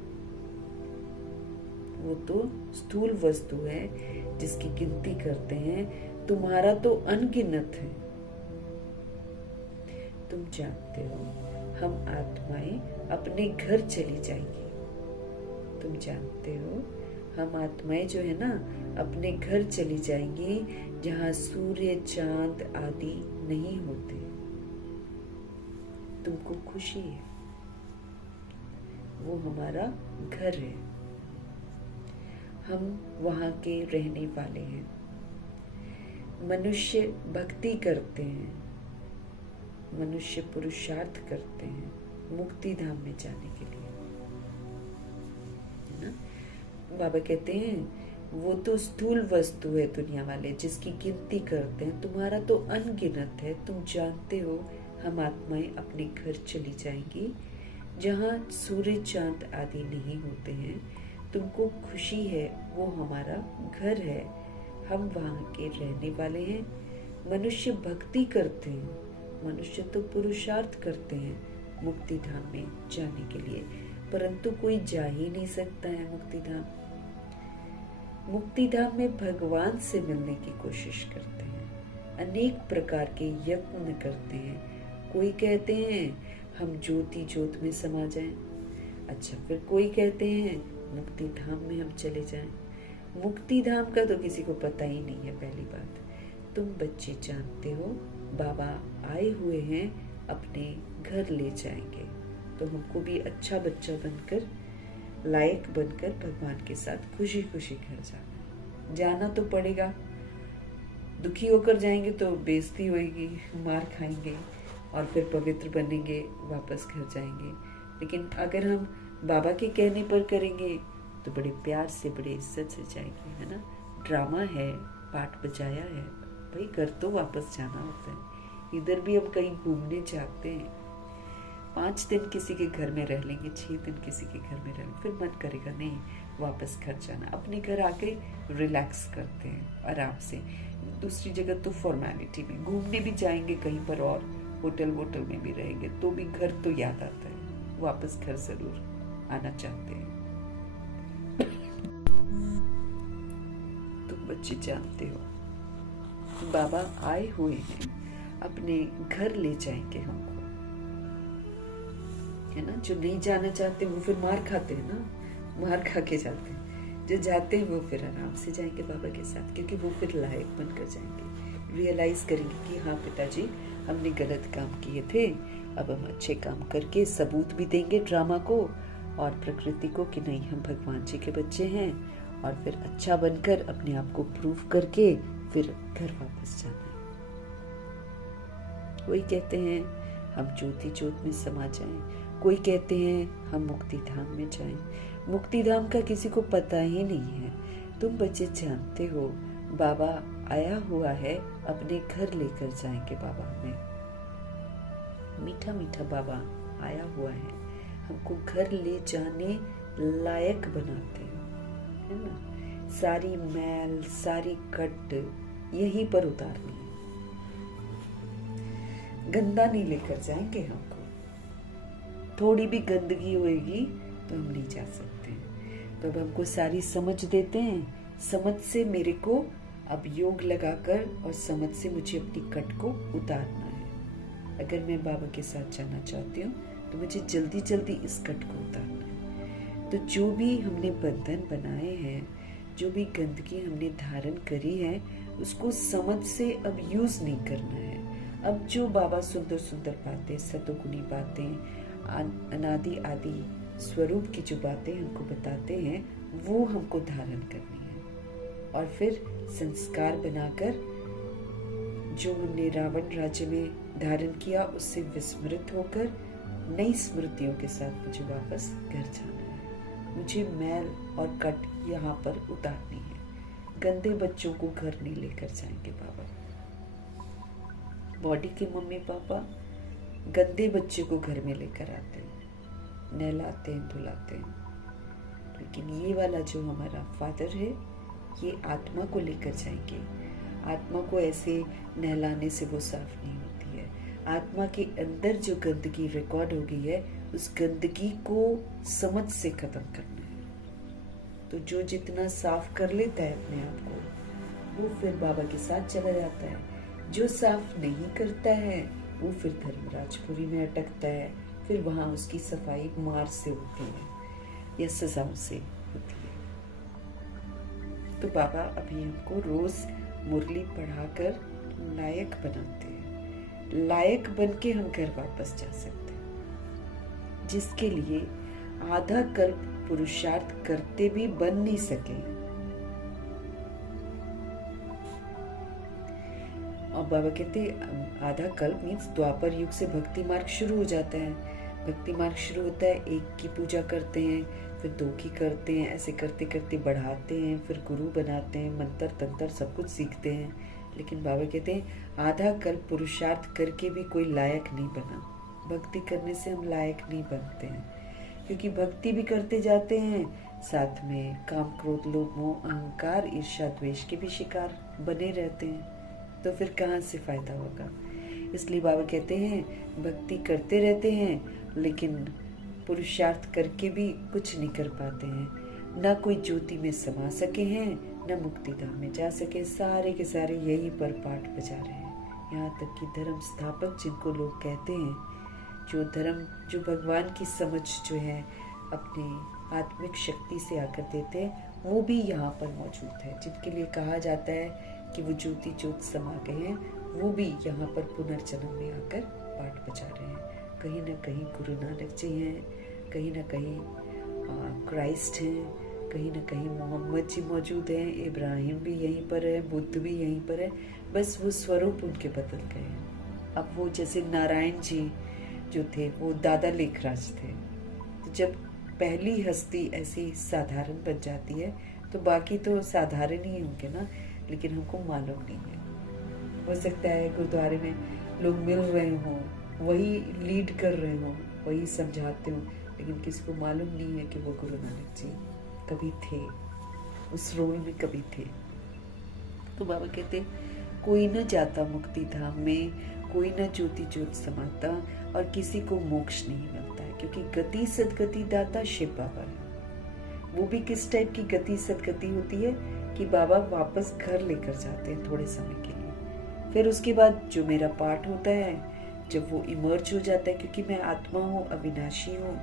वो तो स्थूल वस्तु है जिसकी गिनती करते हैं, तुम्हारा तो अनगिनत है। तुम जानते हो हम आत्माएं अपने घर चली जाएंगी, तुम जानते हो हम आत्माएं जो है ना अपने घर चली जाएंगी जहाँ सूर्य चांद आदि नहीं होते। तुमको खुशी है, वो हमारा घर है, हम वहाँ के रहने वाले हैं। मनुष्य भक्ति करते हैं, मनुष्य पुरुषार्थ करते हैं मुक्ति धाम में जाने के लिए, है ना। बाबा कहते हैं वो तो स्थूल वस्तु है दुनिया वाले जिसकी गिनती करते हैं, तुम्हारा तो अनगिनत है। तुम जानते हो हम आत्माएं अपने घर चली जाएंगी जहाँ सूर्य चांद आदि नहीं होते हैं। तुमको खुशी है, वो हमारा घर है, हम वहाँ के रहने वाले हैं। मनुष्य भक्ति करते हैं, मनुष्य तो पुरुषार्थ करते हैं मुक्ति धाम में जाने के लिए, परंतु कोई जा ही नहीं सकता है मुक्ति धाम। मुक्ति धाम में भगवान से मिलने की कोशिश करते हैं, अनेक प्रकार के यत्न करते हैं। कोई कहते हैं हम ज्योति ज्योत में समा जाएं, अच्छा फिर कोई कहते हैं मुक्ति धाम में हम चले जाएं। मुक्ति धाम का तो किसी को पता ही नहीं है। पहली बात, तुम बच्चे जानते हो बाबा आए हुए हैं, अपने घर ले जाएंगे, तो हमको भी अच्छा बच्चा बनकर, लायक बनकर भगवान के साथ खुशी खुशी घर जाना तो पड़ेगा। दुखी होकर जाएंगे तो बेइज्जती होगी, मार खाएंगे और फिर पवित्र बनेंगे, वापस घर जाएंगे। लेकिन अगर हम बाबा के कहने पर करेंगे तो बड़े प्यार से, बड़े इज्जत से जाएंगे, है ना। ड्रामा है, पाठ बजाया है, भाई घर तो वापस जाना होता है। इधर भी हम कहीं घूमने जाते हैं, 5 दिन किसी के घर में रह लेंगे, 6 दिन किसी के घर में रह लेंगे, फिर मन करेगा नहीं वापस घर जाना। अपने घर आके रिलैक्स करते हैं आराम से। दूसरी जगह तो फॉर्मेलिटी में, घूमने भी जाएंगे कहीं पर और होटल वोटल में भी रहेंगे तो भी घर तो याद आता है, वापस घर जरूर आना चाहते हैं। तुम बच्चे जानते हो बाबा आए हुए हैं, अपने घर ले जाएंगे हमको, है ना। जो नहीं जाना चाहते वो फिर मार खाते हैं ना, मार खा के जाते हैं। जो जाते हैं वो फिर आराम से जाएंगे बाबा के साथ, क्योंकि वो फिर लायक बनकर जाएंगे, रियलाइज करेंगे कि हाँ पिताजी हमने गलत काम किए थे, अब हम अच्छे काम करके सबूत भी देंगे ड्रामा को और प्रकृति को कि नहीं हम भगवान जी के बच्चे हैं, और फिर अच्छा बनकर अपने आप को प्रूव करके फिर घर वापस जाना है। कोई कहते हैं हम ज्योति ज्योत में समा जाएं, कोई कहते हैं हम मुक्ति धाम में जाएं। मुक्ति धाम का किसी को पता ही नहीं है। तुम बच्चे जानते हो बाबा आया हुआ है, अपने घर लेकर जाएंगे बाबा हमें। मीठा मीठा बाबा आया हुआ है, हमको घर ले जाने लायक बनाते हैं, है ना। सारी मैल, सारी कट यहीं पर उतारनी है, गंदा नहीं लेकर जाएंगे। हमको थोड़ी भी गंदगी होएगी तो हम नहीं जा सकते। तो अब हमको सारी समझ देते हैं, समझ से मेरे को अब योग लगाकर और समझ से मुझे अपनी कट को उतारना है। अगर मैं बाबा के साथ जाना चाहती हूँ तो मुझे जल्दी जल्दी इस कट को उतारना है। तो जो भी हमने बंधन बनाए हैं, जो भी गंदगी हमने धारण करी है, उसको समझ से अब यूज नहीं करना है। अब जो बाबा सुंदर सुंदर बातें, सतोगुणी बातें, अनादि आदि स्वरूप की जो बातें हमको बताते हैं, वो हमको धारण करनी है। और फिर संस्कार बनाकर जो हमने रावण राज्य में धारण किया उससे विस्मृत होकर नई स्मृतियों के साथ मुझे वापस घर जाना है। मुझे मैल और कट यहाँ पर उतारनी है। गंदे बच्चों को घर नहीं लेकर जाएंगे बाबा। बॉडी के मम्मी पापा गंदे बच्चे को घर में लेकर आते हैं, नहलाते हैं, धुलाते हैं। लेकिन ये वाला जो हमारा फादर है, ये आत्मा को लेकर जाएंगे। आत्मा को ऐसे नहलाने से वो साफ नहीं होती है। आत्मा के अंदर जो गंदगी रिकॉर्ड हो गई है, उस गंदगी को समझ से खत्म करना है। तो जो जितना साफ कर लेता है अपने आप को, वो फिर बाबा के साथ चला जाता है। जो साफ नहीं करता है वो फिर धर्मराजपुरी में अटकता है, फिर वहाँ उसकी सफाई मार से होती है। या सजाओं से होती है। तो बाबा अभी हमको रोज मुरली पढ़ाकर लायक बनाते हैं। लायक बन के हम घर वापस जा सकते हैं, जिसके लिए आधा कल्प पुरुषार्थ करते भी बन नहीं सके। और बाबा कहते आधा कल्प मीन्स द्वापर युग से भक्ति मार्ग शुरू हो जाता है। भक्ति मार्ग शुरू होता है, एक की पूजा करते हैं, फिर दो की करते हैं, ऐसे करते करते बढ़ाते हैं, फिर गुरु बनाते हैं, मंत्र तंत्र सब कुछ सीखते हैं। लेकिन बाबा कहते हैं आधा कल्प पुरुषार्थ करके भी कोई लायक नहीं बना। भक्ति करने से हम लायक नहीं बनते हैं, क्योंकि भक्ति भी करते जाते हैं, साथ में काम क्रोध लोभ मोह अहंकार ईर्ष्या द्वेष के भी शिकार बने रहते हैं। तो फिर कहाँ से फायदा होगा। इसलिए बाबा कहते हैं भक्ति करते रहते हैं, लेकिन पुरुषार्थ करके भी कुछ नहीं कर पाते हैं। ना कोई ज्योति में समा सके हैं, न मुक्ति धाम में जा सके। सारे के सारे यही पर पाठ बजा रहे हैं। यहाँ तक कि धर्म स्थापक जिनको लोग कहते हैं, जो धर्म जो भगवान की समझ जो है अपनी आत्मिक शक्ति से आकर देते हैं, वो भी यहाँ पर मौजूद है। जिनके लिए कहा जाता है कि वो ज्योति ज्योत समा गए हैं, वो भी यहाँ पर पुनर्जन्म में आकर पाठ बजा रहे हैं। कहीं ना कहीं गुरु नानक जी हैं, कहीं ना कहीं क्राइस्ट हैं, कहीं ना कहीं मोहम्मद जी मौजूद हैं, इब्राहिम भी यहीं पर है, बुद्ध भी यहीं पर है। बस वो स्वरूप उनके बदल गए हैं। अब वो जैसे नारायण जी जो थे वो दादा लेखराज थे। तो जब पहली हस्ती ऐसी साधारण बन जाती है तो बाकी तो साधारण ही होंगे ना, लेकिन हमको मालूम नहीं है। हो सकता है गुरुद्वारे में लोग मिल रहे हों, वही लीड कर रहे हों, वही समझाते हों, लेकिन किसी को मालूम नहीं है कि वो गुरु नानक जी कभी थे, उस रोल में कभी थे। तो बाबा कहते कोई न जाता मुक्ति धाम में, कोई न ज्योति ज्योत समाता, और किसी को मोक्ष नहीं मिलता है, क्योंकि गति सदगति दाता शिव बाबा है। वो भी किस टाइप की गति सदगति होती है कि बाबा वापस घर लेकर जाते हैं थोड़े समय के लिए। फिर उसके बाद जो मेरा पाठ होता है, जब वो इमर्ज हो जाता है, क्योंकि मैं आत्मा हूँ, अविनाशी हूँ,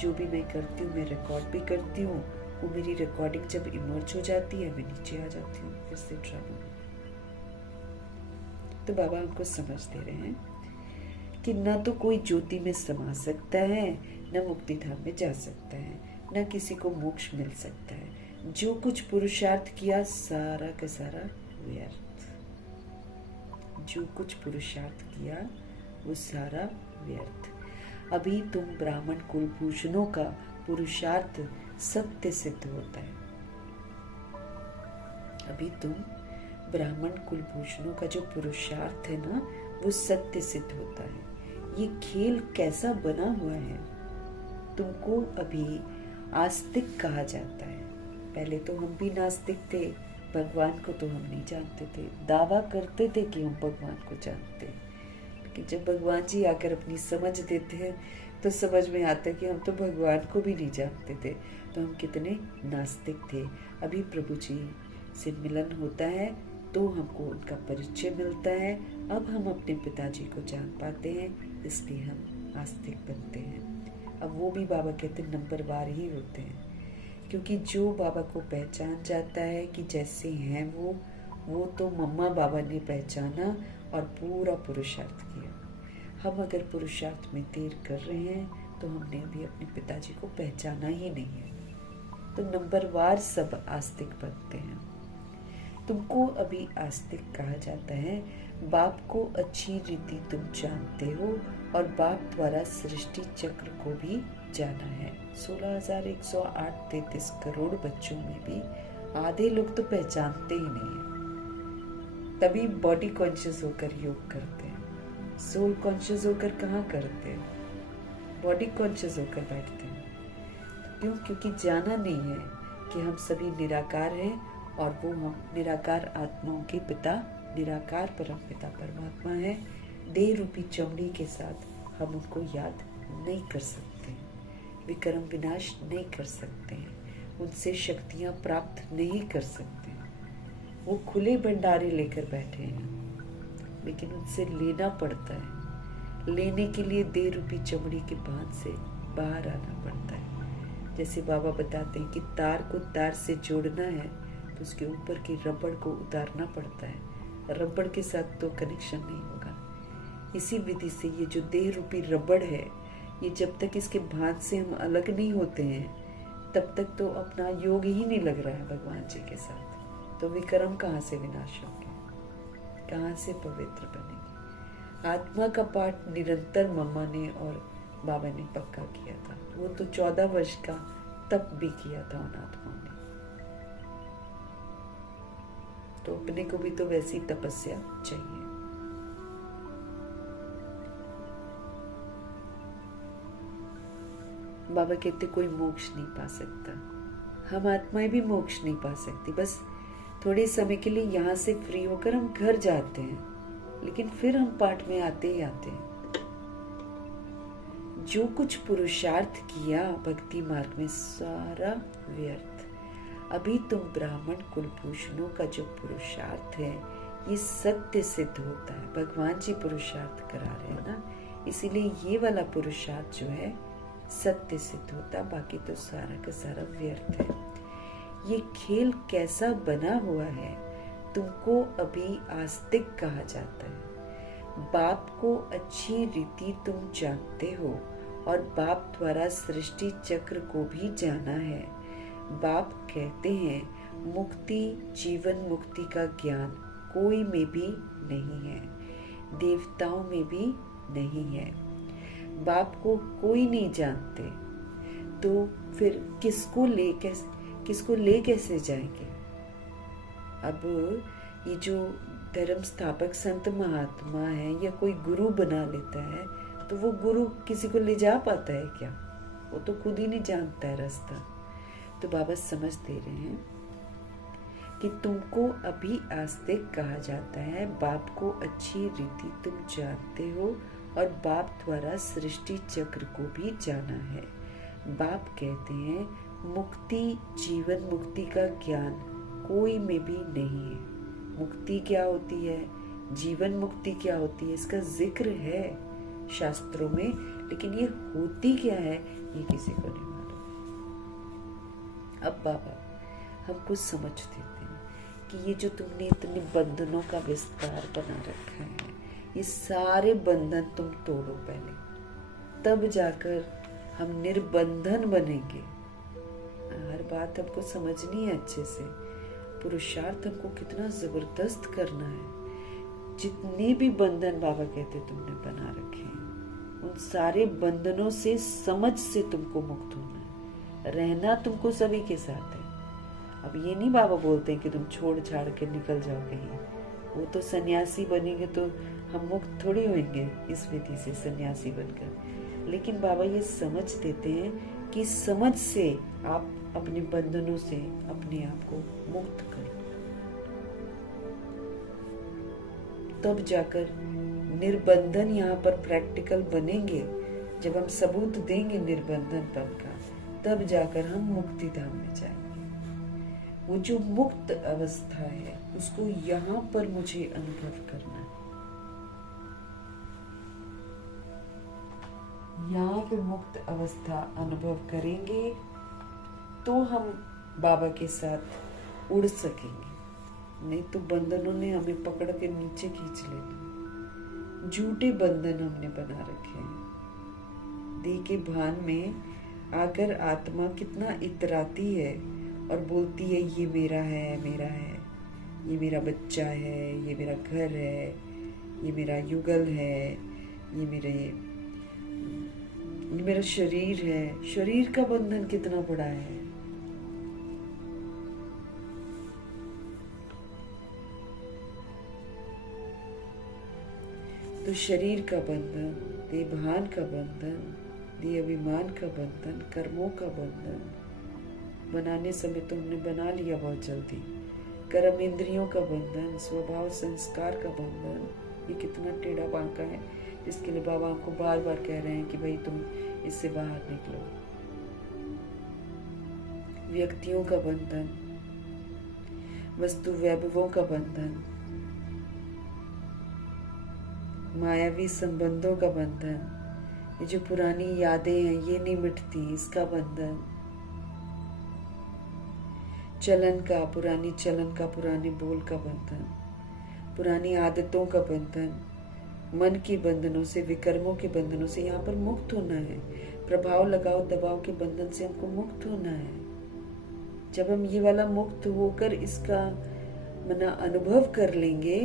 जो भी मैं करती हूँ मैं रिकॉर्ड भी करती हूँ, वो मेरी रिकॉर्डिंग जब इमर्ज हो जाती है मैं नीचे आ जाती हूँ फिर से ड्रामा में। तो बाबा हमको समझ दे रहे हैं कि न तो कोई ज्योति में समा सकता है, न मुक्ति धाम में जा सकता है, न किसी को मोक्ष मिल सकता है। जो कुछ पुरुषार्थ किया सारा का सारा व्यर्थ। जो कुछ पुरुषार्थ किया वो सारा व्यर्थ। अभी तुम ब्राह्मण कुलभूषणों का पुरुषार्थ सत्य सिद्ध होता है। अभी तुम ब्राह्मण कुलभूषणों का जो पुरुषार्थ है ना, वो सत्य सिद्ध होता है। ये खेल कैसा बना हुआ है, तुमको अभी आस्तिक कहा जाता है। पहले तो हम भी नास्तिक थे, भगवान को तो हम नहीं जानते थे, दावा करते थे कि हम भगवान को जानते हैं, लेकिन जब भगवान जी आकर अपनी समझ देते हैं तो समझ में आता है कि हम तो भगवान को भी नहीं जानते थे, तो हम कितने नास्तिक थे। अभी प्रभु जी से मिलन होता है तो हमको उनका परिचय मिलता है। अब हम अपने पिताजी को जान पाते हैं, इसलिए हम आस्तिक बनते हैं। अब वो भी बाबा कहते हैं नंबरवार ही होते हैं, क्योंकि जो बाबा को पहचान जाता है कि जैसे हैं वो तो मम्मा बाबा ने पहचाना और पूरा पुरुषार्थ किया। हम अगर पुरुषार्थ में देर कर रहे हैं तो हमने अभी अपने पिताजी को पहचाना ही नहीं है। तो नंबरवार सब आस्तिक बनते हैं। तुमको अभी आस्तिक कहा जाता है। बाप को अच्छी रीति तुम जानते हो और बाप द्वारा सृष्टि चक्र को भी जाना है। 16,108-33 करोड़ बच्चों में भी आधे लोग तो पहचानते ही नहीं है। तभी बॉडी कॉन्शियस होकर योग करते हैं, सोल कॉन्शियस होकर कहाँ करते हैं, बॉडी कॉन्शियस होकर बैठते हैं। क्यों? क्योंकि जाना नहीं है कि हम सभी निराकार हैं और वो हम निराकार आत्माओं के पिता, निराकार परम पिता परमात्मा है। देह रूपी चमड़ी के साथ हम उनको याद नहीं कर सकते, विक्रम विनाश नहीं कर सकते हैं, उनसे शक्तियाँ प्राप्त नहीं कर सकते। वो खुले भंडारे लेकर बैठे हैं, लेकिन उनसे लेना पड़ता है। लेने के लिए देह रूपी चमड़ी के बांध से बाहर आना पड़ता है। जैसे बाबा बताते हैं कि तार को तार से जोड़ना है तो उसके ऊपर की रबड़ को उतारना पड़ता है, रबड़ के साथ तो कनेक्शन नहीं होगा। इसी विधि से ये जो देह रूपी रबड़ है, ये जब तक इसके भांज से हम अलग नहीं होते हैं तब तक तो अपना योग ही नहीं लग रहा है भगवान जी के साथ। तो विक्रम कहाँ से विनाश होंगे, कहाँ से पवित्र बनेंगे। आत्मा का पाठ निरंतर मम्मा ने और बाबा ने पक्का किया था। वो तो 14 वर्ष का तप भी किया था उन आत्माओं ने। तो अपने को भी तो वैसी तपस्या चाहिए। बाबा कहते कोई मोक्ष नहीं पा सकता, हम आत्माएं भी मोक्ष नहीं पा सकती। बस थोड़े समय के लिए यहाँ से फ्री होकर हम घर जाते हैं, लेकिन फिर हम पाठ में आते ही आते हैं। जो कुछ पुरुषार्थ किया भक्ति मार्ग में सारा व्यर्थ। अभी तुम ब्राह्मण कुलभूषणों का जो पुरुषार्थ है ये सत्य सिद्ध होता है। भगवान जी पुरुषार्थ करा रहे हैं ना, इसीलिए ये वाला पुरुषार्थ जो है सत्य सिद्ध होता, बाकी तो सारा का सारा व्यर्थ है। ये खेल कैसा बना हुआ है, तुमको अभी आस्तिक कहा जाता है। बाप को अच्छी रीति तुम जानते हो और बाप द्वारा सृष्टि चक्र को भी जाना है। बाप कहते हैं मुक्ति, जीवन मुक्ति का ज्ञान कोई में भी नहीं है, देवताओं में भी नहीं है। बाप को कोई नहीं जानते, तो फिर किसको ले कैसे जाएंगे। अब ये जो धर्म स्थापक संत महात्मा है या कोई गुरु बना लेता है, तो वो गुरु किसी को ले जा पाता है क्या? वो तो खुद ही नहीं जानता है रास्ता। तो बाबा समझ दे रहे हैं कि तुमको अभी आस्तिक कहा जाता है। बाप को अच्छी रीति तुम जानते हो और बाप द्वारा सृष्टि चक्र को भी जाना है। बाप कहते हैं मुक्ति, जीवन मुक्ति का ज्ञान कोई में भी नहीं है। मुक्ति क्या होती है, जीवन मुक्ति क्या होती है, इसका जिक्र है शास्त्रों में, लेकिन ये होती क्या है ये किसी को नहीं मालूम। अब बाबा हमको समझ देते हैं कि ये जो तुमने इतने बंधनों का विस्तार बना रखा है, ये सारे बंधन तुम तोड़ो पहले, तब जाकर हम निर्बंधन बनेंगे। हर बात हमको समझनी है अच्छे से। पुरुषार्थ हमको कितना जबरदस्त करना है। जितने भी बंधन बाबा कहते तुमने बना रखे हैं, उन सारे बंधनों से, समझ से तुमको मुक्त होना है। रहना तुमको सभी के साथ है। अब ये नहीं बाबा बोलते हैं कि तुम छोड़ छाड़ के निकल जाओ कहीं। वो तो सन्यासी बनेंगे तो हम मुक्त थोड़ी होंगे इस विधि से सन्यासी बनकर। लेकिन बाबा ये समझ देते हैं कि समझ से आप अपने बंधनों से अपने आप को मुक्त करो, तब जाकर निर्बंधन यहाँ पर प्रैक्टिकल बनेंगे। जब हम सबूत देंगे निर्बंधनपन का, तब जाकर हम मुक्ति धाम में जाएंगे। वो जो मुक्त अवस्था है उसको यहाँ पर मुझे अनुभव करना है। यहाँ पे मुक्त अवस्था अनुभव करेंगे तो हम बाबा के साथ उड़ सकेंगे, नहीं तो बंधनों ने हमें पकड़ के नीचे खींच लेना। झूठे बंधन हमने बना रखे हैं। देह के भान में आकर आत्मा कितना इतराती है और बोलती है ये मेरा है, मेरा है, ये मेरा बच्चा है, ये मेरा घर है, ये मेरा युगल है, ये मेरा शरीर है। शरीर का बंधन कितना बड़ा है। तो शरीर का बंधन, देहभान का बंधन, देह अभिमान का बंधन, कर्मों का बंधन बनाने समय तुमने बना लिया बहुत जल्दी। कर्म इंद्रियों का बंधन, स्वभाव संस्कार का बंधन, ये कितना टेढ़ा बांका है, जिसके लिए बाबा हमको बार बार कह रहे हैं कि भाई तुम इससे बाहर निकलो। व्यक्तियों का बंधन, वस्तु वैभवों का बंधन, मायावी संबंधों का बंधन, ये जो पुरानी यादें हैं ये नहीं मिटती, इसका बंधन, चलन का, पुरानी चलन का, पुराने बोल का बंधन, पुरानी आदतों का बंधन, मन की बंधनों से, विकर्मों के बंधनों से यहाँ पर मुक्त होना है। प्रभाव लगाओ दबाव के बंधन से हमको मुक्त होना है। जब हम ये वाला मुक्त होकर इसका मना अनुभव कर लेंगे,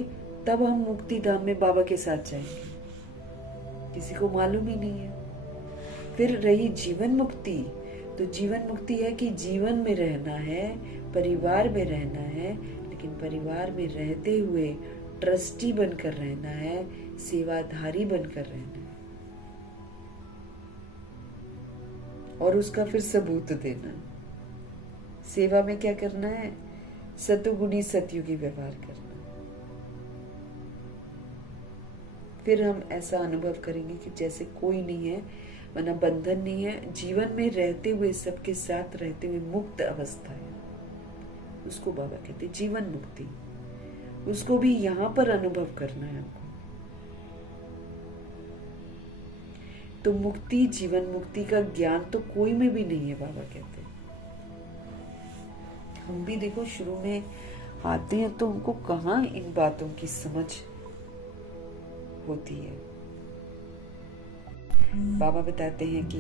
तब हम मुक्ति धाम में बाबा के साथ जाएंगे। किसी को मालूम ही नहीं है। फिर रही जीवन मुक्ति, तो जीवन मुक्ति है कि जीवन में रहना है, परिवार में रहना है, लेकिन परिवार में रहते हुए ट्रस्टी बनकर रहना है, सेवाधारी बनकर रहना है, और उसका फिर सबूत देना है। सेवा में क्या करना है? सतुगुणी सतयुगी व्यवहार करना। फिर हम ऐसा अनुभव करेंगे कि जैसे कोई नहीं है, वरना बंधन नहीं है, जीवन में रहते हुए, सबके साथ रहते हुए मुक्त अवस्था है। उसको बाबा कहते जीवन मुक्ति। उसको भी यहाँ पर अनुभव करना है हमको। तो मुक्ति, जीवन मुक्ति का ज्ञान तो कोई में भी नहीं है, बाबा कहते। हम भी देखो शुरू में आते हैं तो हमको कहाँ इन बातों की समझ होती है। बाबा बताते हैं कि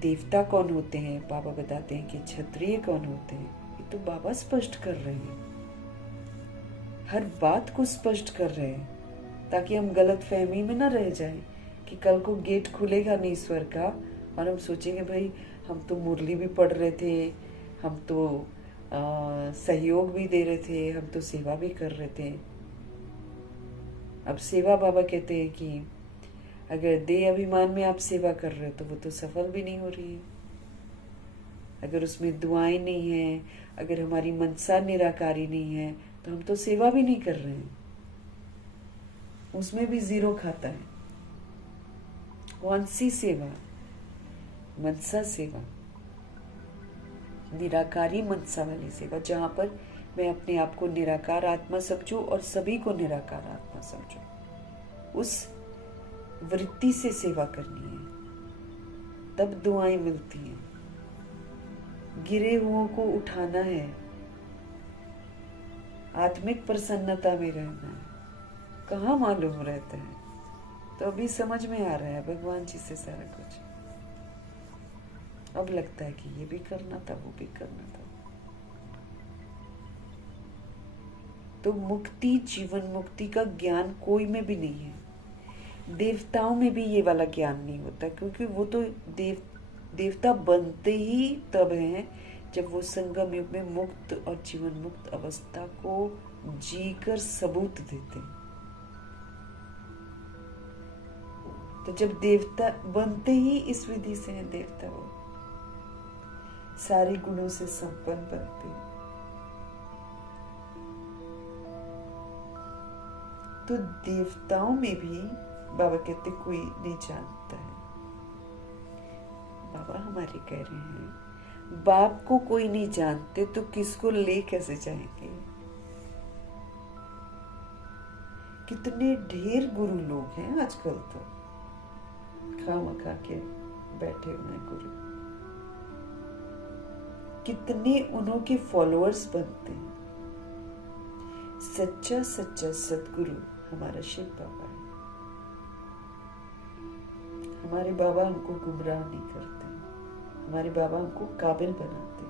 देवता कौन होते हैं, बाबा बताते हैं कि क्षत्रिय कौन होते हैं। ये तो बाबा स्पष्ट कर रहे हैं, हर बात को स्पष्ट कर रहे हैं, ताकि हम गलत फहमी में ना रह जाएं कि कल को गेट खुलेगा नहीं ईश्वर का और हम सोचेंगे भाई हम तो मुरली भी पढ़ रहे थे, हम तो सहयोग भी दे रहे थे, हम तो सेवा भी कर रहे थे। अब सेवा, बाबा कहते हैं कि अगर देह अभिमान में आप सेवा कर रहे हो तो वो तो सफल भी नहीं हो रही है। अगर उसमें दुआएं नहीं है, अगर हमारी मनसा निराकारी नहीं है, तो हम तो सेवा भी नहीं कर रहे हैं, उसमें भी जीरो खाता है। कौन सी सेवा? मनसा सेवा, निराकारी मनसा वाली सेवा, जहां पर मैं अपने आप को निराकार आत्मा समझूं और सभी को निराकार आत्मा समझूं। उस वृत्ति से सेवा करनी है, तब दुआएं मिलती हैं। गिरे हुओं को उठाना है, आत्मिक प्रसन्नता में रहना है। कहाँ मालूम रहता है? तो अभी समझ में आ रहा है भगवान जी से सारा कुछ। अब लगता है कि ये भी करना था, वो भी करना था। तो मुक्ति, जीवन मुक्ति का ज्ञान कोई में भी नहीं है। देवताओं में भी ये वाला ज्ञान नहीं होता, क्योंकि वो तो देवता बनते ही तब हैं जब वो संगम युग में मुक्त और जीवन मुक्त अवस्था को जीकर सबूत देते हैं। तो जब देवता बनते ही इस विधि से हैं, देवता वो सारे गुणों से संपन्न बनते हैं। तो देवताओं में भी बाबा कहते कोई नहीं जानता है। बाबा हमारे कह रहे हैं बाप को कोई नहीं जानते तो किसको ले कैसे जाएंगे? कितने ढेर गुरु लोग हैं आजकल, तो खामखा के बैठे हुए हैं गुरु। कितने उन्हों के फॉलोअर्स बनते हैं। सच्चा सच्चा सदगुरु हमारा शिव बाबा है। हमारे बाबा हमको गुमराह नहीं करते, हमारे बाबा हमको काबिल बनाते।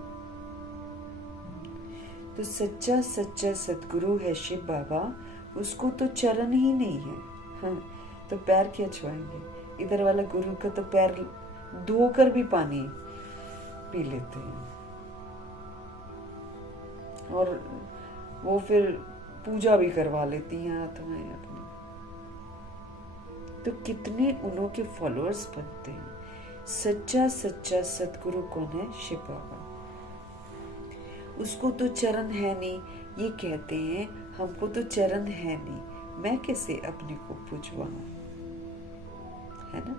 तो सच्चा सच्चा सदगुरु है शिव बाबा, उसको तो चरण ही नहीं है। हाँ, तो पैर क्या छुआएंगे? इधर वाला गुरु का तो पैर धोकर भी पानी पी लेते हैं, और वो फिर पूजा भी करवा लेती हैं हाथ में अपने। तो कितने उन्हों के फॉलोअर्स बनते हैं। सच्चा सच्चा सदगुरु कौन है? शिव बाबा। उसको तो चरण है नहीं, ये कहते हैं हमको तो चरण है नहीं, मैं कैसे अपने को पूजवाऊं, है ना?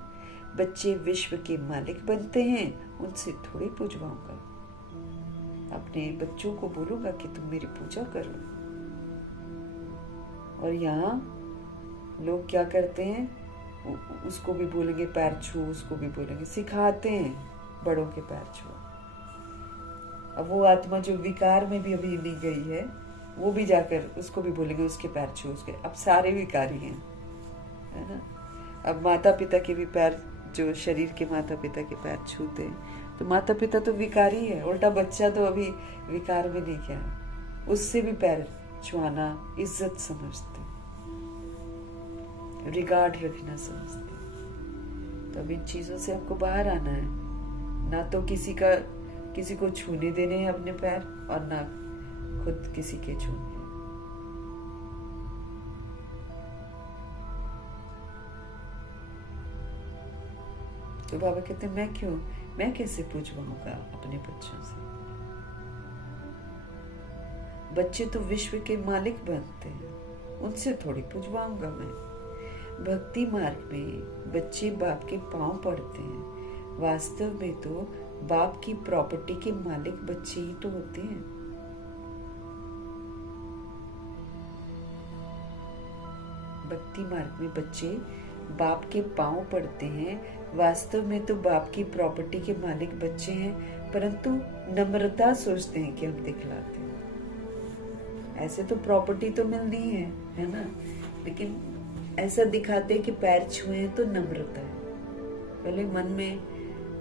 बच्चे विश्व के मालिक बनते हैं, उनसे थोड़ी पूजवाऊंगा। अपने बच्चों को बोलूंगा कि तुम मेरी पूजा करो। और यहाँ लोग क्या करते हैं, उसको भी बोलेंगे पैर छू, उसको भी बोलेंगे, सिखाते हैं बड़ों के पैर छू। अब वो आत्मा जो विकार में भी अभी नहीं गई है, वो भी जाकर उसको भी बोलेंगे उसके पैर छू उसके। अब सारे विकारी हैं, है ना। अब माता पिता के भी पैर, जो शरीर के माता पिता के पैर छूते हैं, तो माता पिता तो विकारी है, उल्टा बच्चा तो अभी विकार में नहीं गया, उससे भी पैर छुआना इज्जत समझते, रिगार्ड रखना समझते। तो अब इन चीजों से आपको बाहर आना है, ना तो किसी को छूने देने हैं अपने पैर, और ना खुद किसी के छूने। तो बाबा कहते हैं मैं कैसे पूछवाऊंगा अपने बच्चों से। बच्चे तो विश्व के मालिक बनते हैं, उनसे थोड़ी पूछवाऊंगा मैं। भक्ति मार्ग में बच्चे बाप के पांव पड़ते हैं, वास्तव में तो बाप की प्रॉपर्टी के मालिक बच्चे ही तो होते हैं। भक्ति मार्ग में बच्चे बाप के पांव पड़ते हैं, वास्तव में तो बाप की प्रॉपर्टी के मालिक बच्चे हैं, परंतु नम्रता सोचते हैं कि हम दिखलाते हैं। ऐसे तो प्रॉपर्टी तो मिलनी है ना, लेकिन ऐसा दिखाते हैं कि पैर छुए तो नम्रता है। पहले मन में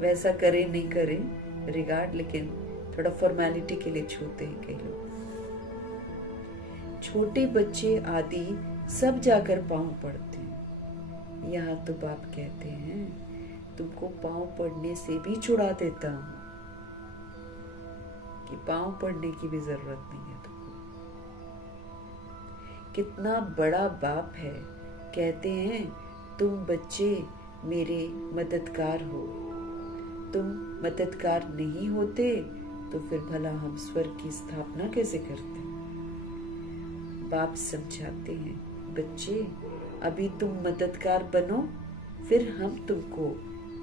वैसा करे नहीं करे रिगार्ड, लेकिन थोड़ा फॉर्मेलिटी के लिए छूते हैं कई लोग। छोटे बच्चे आदि सब जाकर पांव पड़ते हैं। यहाँ तो बाप कहते हैं तुमको पांव पड़ने से भी छुड़ा देता हूं, कि पांव पड़ने की भी जरूरत नहीं है तुमको। कितना बड़ा बाप है, कहते हैं तुम बच्चे मेरे मददगार हो। तुम मददगार नहीं होते तो फिर भला हम स्वर्ग की स्थापना कैसे करते। बाप समझाते हैं बच्चे अभी तुम मददगार बनो, फिर हम तुमको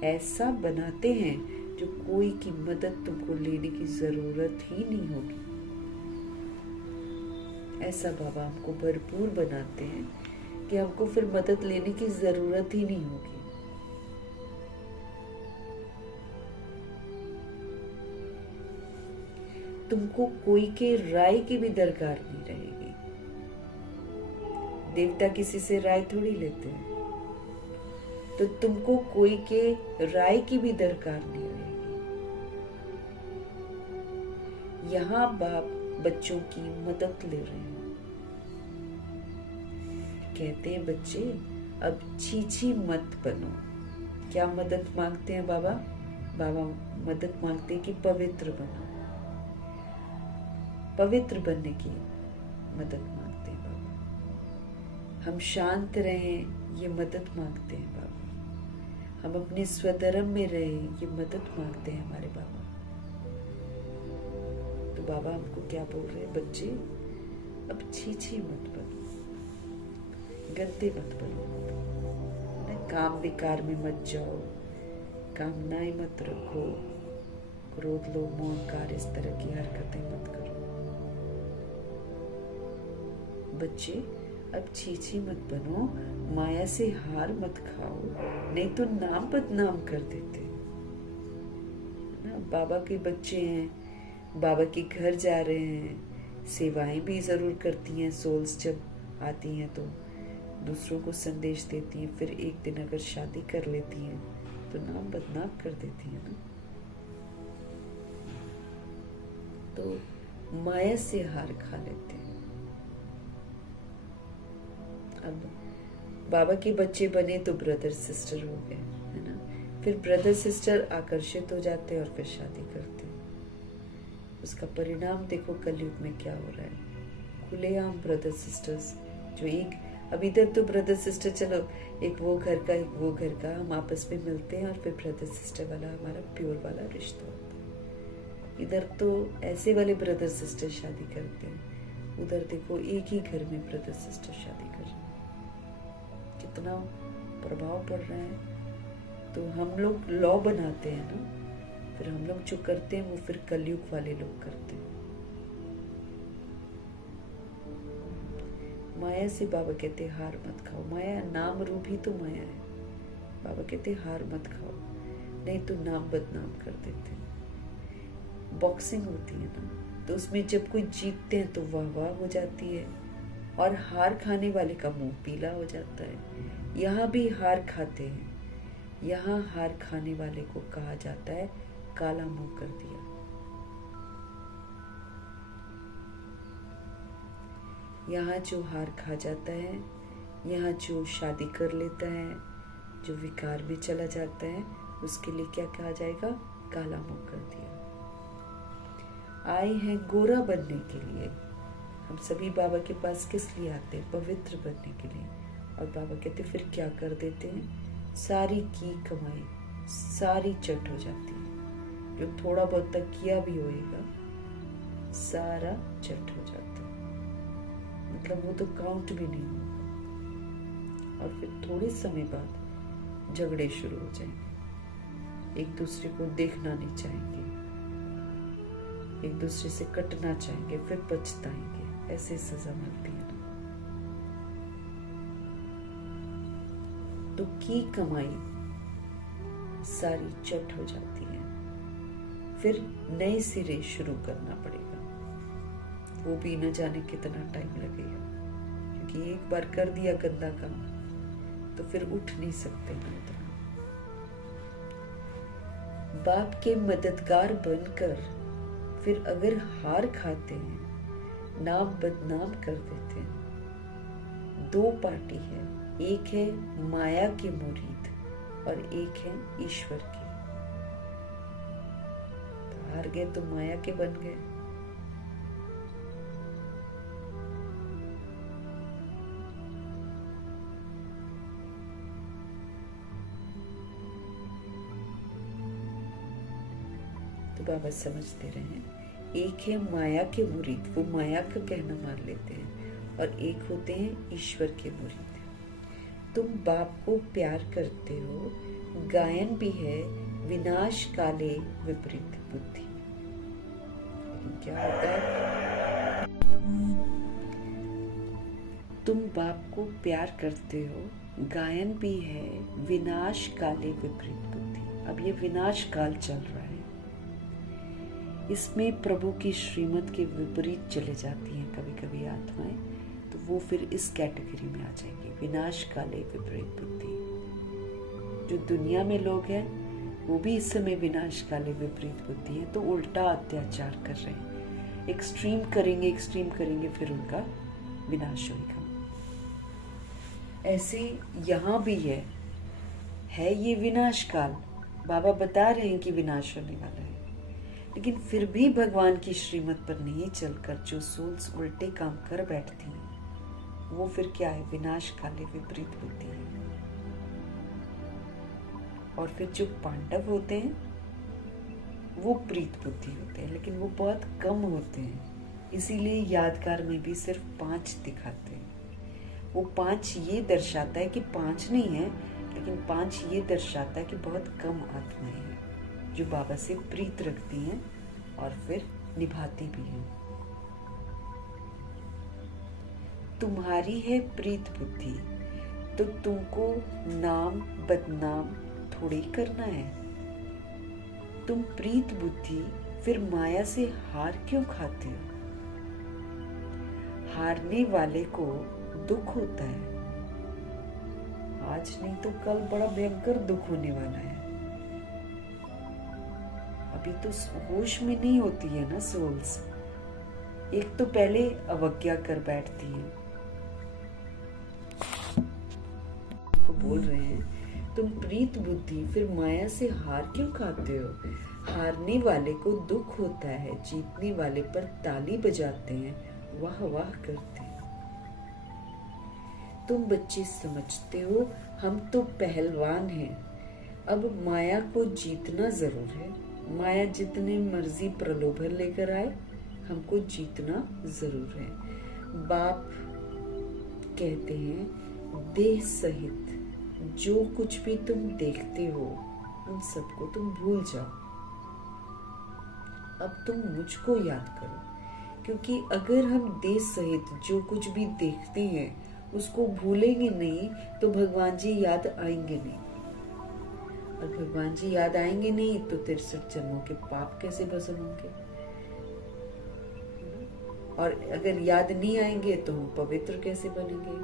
ऐसा बनाते हैं जो कोई की मदद तुमको लेने की जरूरत ही नहीं होगी। ऐसा बाबा हमको भरपूर बनाते हैं कि हमको फिर मदद लेने की जरूरत ही नहीं होगी। तुमको कोई के राय की भी दरकार नहीं रहेगी। देवता किसी से राय थोड़ी लेते हैं, तो तुमको कोई के राय की भी दरकार नहीं रहेगी। यहाँ बाप बच्चों की मदद ले रहे हैं। कहते हैं बच्चे अब छीछी मत बनो। क्या मदद मांगते हैं बाबा? बाबा मदद मांगते हैं कि पवित्र बनो, पवित्र बनने की मदद मांगते हैं बाबा। हम शांत रहें, ये मदद मांगते हैं बाबा। हम अपने स्वधर्म में रहें, ये मदद मांगते हैं हमारे बाबा। तो बाबा हमको क्या बोल रहे हैं? बच्चे अब छीछी मत बनो, गंदे मत बनो, काम विकार में मत जाओ, कामनाएं मत रखो, क्रोध लोभ मोह अहंकार इस तरह की हरकतें मत करो। बच्चे अब छीछी मत बनो, माया से हार मत खाओ, नहीं तो नाम बदनाम कर देते ना। बाबा के बच्चे हैं, बाबा के घर जा रहे हैं, सेवाएं भी जरूर करती हैं। सोल्स जब आती हैं तो दूसरों को संदेश देती हैं, फिर एक दिन अगर शादी कर लेती हैं तो नाम बदनाम कर देती हैं ना। तो माया से हार खा लेते हैं। अब बाबा के बच्चे बने तो ब्रदर सिस्टर हो गए, है ना। फिर ब्रदर सिस्टर आकर्षित हो जाते हैं और फिर शादी करते हैं। उसका परिणाम देखो कलयुग में क्या हो रहा है। खुलेआम ब्रदर सिस्टर्स जो एक, अब इधर तो ब्रदर सिस्टर चलो एक वो घर का एक वो घर का, हम आपस में मिलते हैं और फिर ब्रदर सिस्टर वाला हमारा प्योर वाला रिश्ता होता है। इधर तो ऐसे वाले ब्रदर सिस्टर शादी करते हैं, उधर देखो एक ही घर में ब्रदर सिस्टर शादी कर रहे हैं। कितना प्रभाव पड़ रहा है। तो हम लोग लॉ बनाते हैं ना, फिर हम लोग जो करते हैं वो फिर कलयुग वाले लोग करते हैं। माया से बाबा कहते हार मत खाओ। माया नाम रूप ही तो माया है। बाबा कहते हार मत खाओ, नहीं तो नाम बदनाम कर देते। बॉक्सिंग होती है ना, तो उसमें जब कोई जीतते हैं तो वाह वाह हो जाती है और हार खाने वाले का मुंह पीला हो जाता है। यहाँ भी हार खाते हैं, यहाँ हार खाने वाले को कहा जाता है काला मुंह कर दिया। यहाँ जो हार खा जाता है, यहाँ जो शादी कर लेता है, जो विकार में चला जाता है, उसके लिए क्या कहा जाएगा? काला मुंह कर दिया। आए हैं गोरा बनने के लिए। हम सभी बाबा के पास किस लिए आते हैं? पवित्र बनने के लिए। और बाबा कहते फिर क्या कर देते हैं? सारी की कमाई सारी चट हो जाती है। जो थोड़ा बहुत तक किया भी होएगा सारा चट हो जाता है, मतलब वो तो काउंट भी नहीं होगा। और फिर थोड़े समय बाद झगड़े शुरू हो जाएंगे, एक दूसरे को देखना नहीं चाहेंगे, एक दूसरे से कटना चाहेंगे, फिर पछताएंगे। ऐसे सजा मिलती है ना। तो की कमाई सारी चट हो जाती है, फिर नए सिरे शुरू करना पड़ेगा। वो भी न जाने कितना टाइम लगेगा, क्योंकि एक बार कर दिया गंदा काम तो फिर उठ नहीं सकते ना। बाप के मददगार बनकर फिर अगर हार खाते हैं, नाम बदनाम कर देते हैं। दो पार्टी है, एक है माया के मुरीद और एक है ईश्वर के। तो हार गए तो माया के बन गए। तो बाबा समझते रहे, एक है माया के मुरीद, वो माया का कहना मान लेते हैं, और एक होते हैं ईश्वर के मुरीद। तुम बाप को प्यार करते हो, गायन भी है विनाश काले विपरीत बुद्धि। लेकिन क्या होता है? तुम बाप को प्यार करते हो, गायन भी है विनाश काले विपरीत बुद्धि। अब ये विनाश काल चल रहा है, इसमें प्रभु की श्रीमत के विपरीत चले जाती हैं कभी कभी आत्माएं, तो वो फिर इस कैटेगरी में आ जाएंगे, विनाश काले विपरीत बुद्धि। जो दुनिया में लोग हैं वो भी इस समय विनाश काले विपरीत बुद्धि है, तो उल्टा अत्याचार कर रहे हैं। एक्सट्रीम करेंगे, फिर उनका विनाश होगा। ऐसे यहाँ भी है ये विनाश काल। बाबा बता रहे हैं कि विनाश होने वाला है, लेकिन फिर भी भगवान की श्रीमत पर नहीं चलकर जो सोल्स उल्टे काम कर बैठती हैं, वो फिर क्या है? विनाश काले विपरीत बुद्धि है। और फिर जो पांडव होते हैं वो प्रीत बुद्धि होते हैं, लेकिन वो बहुत कम होते हैं, इसीलिए यादगार में भी सिर्फ 5 दिखाते हैं। वो 5 ये दर्शाता है कि 5 नहीं है, लेकिन 5 ये दर्शाता है कि बहुत कम आत्माएं हैं जो बाबा से प्रीत रखती हैं और फिर निभाती भी हैं। तुम्हारी है प्रीत बुद्धि, तो तुमको नाम बदनाम थोड़ी करना है। तुम प्रीत बुद्धि फिर माया से हार क्यों खाते हो? हारने वाले को दुख होता है, आज नहीं तो कल बड़ा भयंकर दुख होने वाला है। अभी तो होश में नहीं होती है ना सोल्स। एक तो पहले अवज्ञा कर बैठती है, तो बोल रहे हैं तुम प्रीत बुद्धि फिर माया से हार क्यों खाते हो? हारने वाले को दुख होता है, जीतने वाले पर ताली बजाते हैं, वाह वाह करते हैं। तुम बच्चे समझते हो हम तो पहलवान हैं, अब माया को जीतना जरूर है। माया जितने मर्जी प्रलोभन लेकर आए, हमको जीतना जरूर है। बाप कहते हैं देह सहित जो कुछ भी तुम देखते हो उन सबको तुम भूल जाओ, अब तुम मुझको याद करो। क्योंकि अगर हम देह सहित जो कुछ भी देखते हैं उसको भूलेंगे नहीं तो भगवान जी याद आएंगे नहीं, और भगवान जी याद आएंगे नहीं तो 63 जन्मों के पाप कैसे भस्म होंगे? और अगर याद नहीं आएंगे तो हम पवित्र कैसे बनेंगे?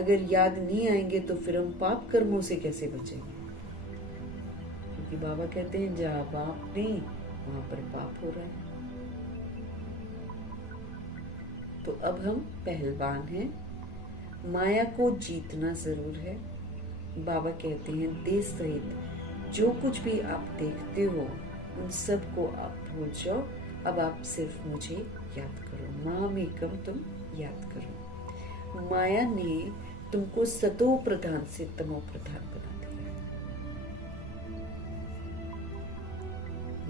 अगर याद नहीं आएंगे तो फिर हम पाप कर्मों से कैसे बचेंगे? क्योंकि बाबा कहते हैं जहाँ पाप नहीं वहां पर पाप हो रहा है। तो अब हम पहलवान हैं, माया को जीतना जरूर है। बाबा कहते हैं देह सहित जो कुछ भी आप देखते हो उन सब को आप भूल जाओ, अब आप सिर्फ मुझे याद करो। माम एकम तुम याद करो। माया ने तुमको सतो प्रधान से तमो प्रधान बना दिया।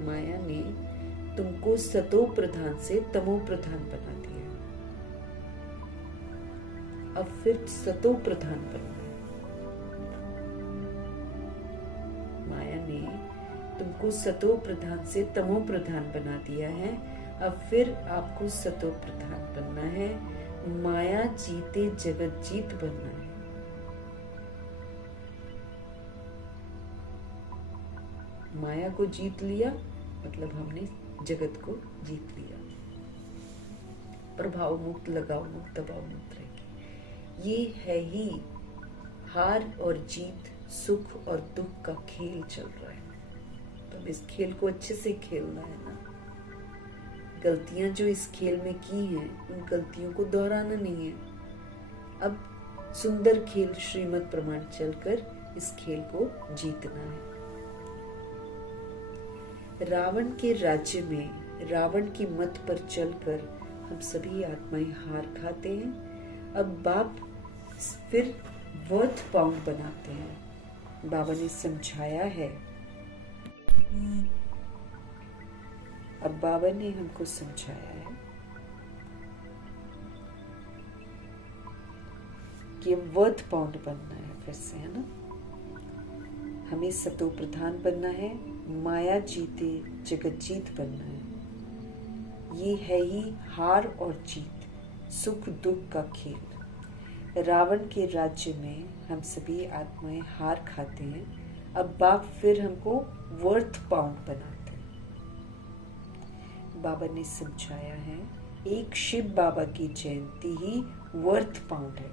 माया ने तुमको सतो प्रधान से तमो प्रधान बना दिया। अब फिर सतो प्रधान बनना है। माया ने तुमको सतो प्रधान से तमो प्रधान बना दिया है, अब फिर आपको सतो प्रधान बनना है। माया जीते जगत जीत बनना है। माया को जीत लिया मतलब हमने जगत को जीत लिया। प्रभाव मुक्त, लगाव मुक्त, दबाव मुक्त रहेगी। ये है ही हार और जीत, सुख और दुख का खेल चल रहा है। तो इस खेल को अच्छे से खेलना है ना। गलतियां जो इस खेल में की हैं उन गलतियों को दोहराना नहीं है। अब सुंदर खेल श्रीमद् प्रमाण चलकर इस खेल को जीतना है। रावण के राज्य में रावण की मत पर चलकर हम सभी आत्माएं हार खाते हैं। अब बाप फिर वर्थ पाउंड बनाते हैं। बाबा ने समझाया है, अब बाबा ने हमको समझाया है कि वर्थ पाउंड बनना है फिर से, है ना। हमें सतो प्रधान बनना है, माया जीते जगत जीत बनना है। ये है ही हार और जीत, सुख दुख का खेल। रावण के राज्य में हम सभी आत्माएं हार खाते हैं। अब बाप फिर हमको वर्थ पाउंड बनाते हैं। बाबा ने समझाया है एक शिव बाबा की जयंती ही वर्थ पाउंड है,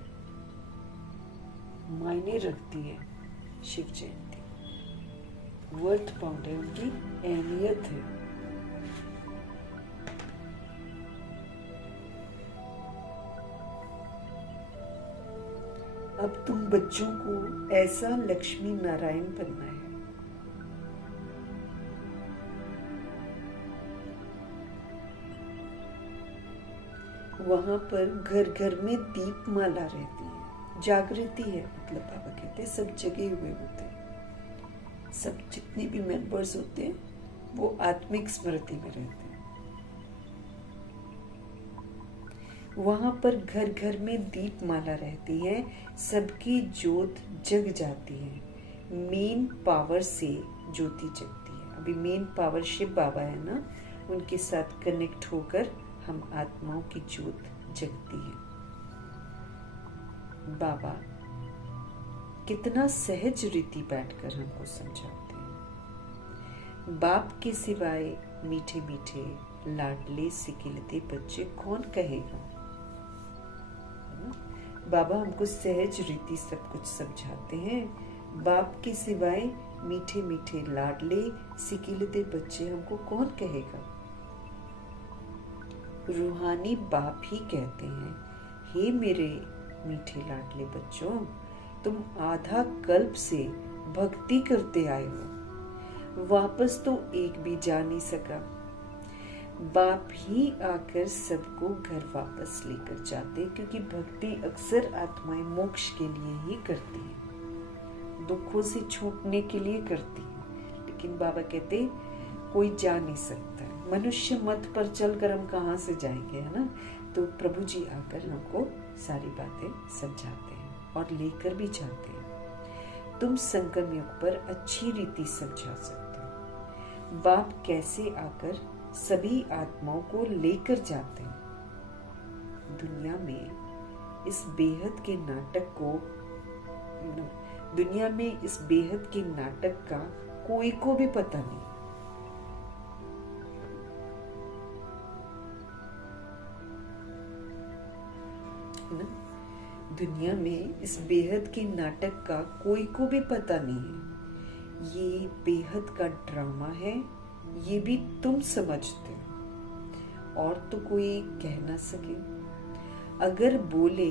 मायने रखती है। शिव जयंती वर्थ पाउंड है, उनकी अहमियत है। अब तुम बच्चों को ऐसा लक्ष्मी नारायण बनना है। वहां पर घर घर में दीप माला रहती है, जागृति है। मतलब बाबा कहते हैं सब जगे हुए होते हैं, सब जितने भी मेंबर्स होते हैं वो आत्मिक स्मृति में रहते हैं। वहां पर घर घर में दीप माला रहती है, सबकी ज्योत जग जाती है। मेन पावर से ज्योति जगती है। अभी मेन पावर शिव बाबा है ना, उनके साथ कनेक्ट होकर हम आत्माओं की ज्योत जगती है। बाबा कितना सहज रीति बैठकर हमको समझाते हैं। बाप के सिवाय मीठे मीठे लाडले सिकिलते बच्चे कौन कहेगा। बाबा हमको सहज रीति सब कुछ समझाते हैं। बाप के सिवाय मीठे मीठे लाडले सिकिलते बच्चे हमको कौन कहेगा। रूहानी बाप ही कहते हैं, हे मेरे मीठे लाडले बच्चों, तुम आधा कल्प से भक्ति करते आए हो, वापस तो एक भी जा नहीं सका। बाप ही आकर सबको घर वापस लेकर जाते, क्योंकि भक्ति अक्सर आत्माएं मोक्ष के लिए ही करती हैं, दुखों से छूटने के लिए करती हैं। लेकिन बाबा कहते कोई जा नहीं सकता, मनुष्य मत पर चलकर हम कहाँ से जाएंगे, है ना। तो प्रभु जी आकर हमको सारी बातें समझाते हैं और लेकर भी जाते हैं। तुम संगम युग पर अच्छी रीति समझा सकते हो। बाप कैसे आकर सभी आत्माओं को लेकर जाते हैं। दुनिया में इस बेहद के नाटक का कोई को भी पता नहीं। है ना। दुनिया में इस बेहद के नाटक का कोई को भी पता नहीं है। ये बेहद का ड्रामा है, ये भी तुम समझते हो और तो कोई कह ना सके। अगर बोले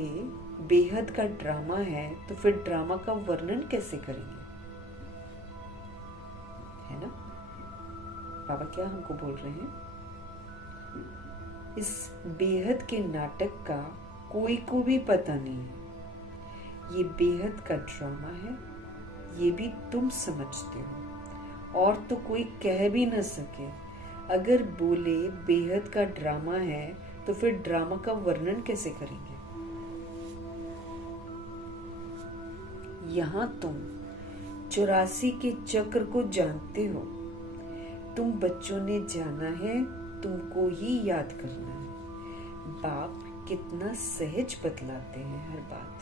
बेहद का ड्रामा है तो फिर ड्रामा का वर्णन कैसे करेंगे, है ना। बाबा क्या हमको बोल रहे हैं, इस बेहद के नाटक का कोई को भी पता नहीं है। ये बेहद का ड्रामा है, ये भी तुम समझते हो और तो कोई कह भी न सके। अगर बोले बेहद का ड्रामा है तो फिर ड्रामा का वर्णन कैसे करेंगे। यहां तुम 84 के चक्र को जानते हो। तुम बच्चों ने जाना है, तुमको ही याद करना है। बाप कितना सहज बतलाते हैं हर बात।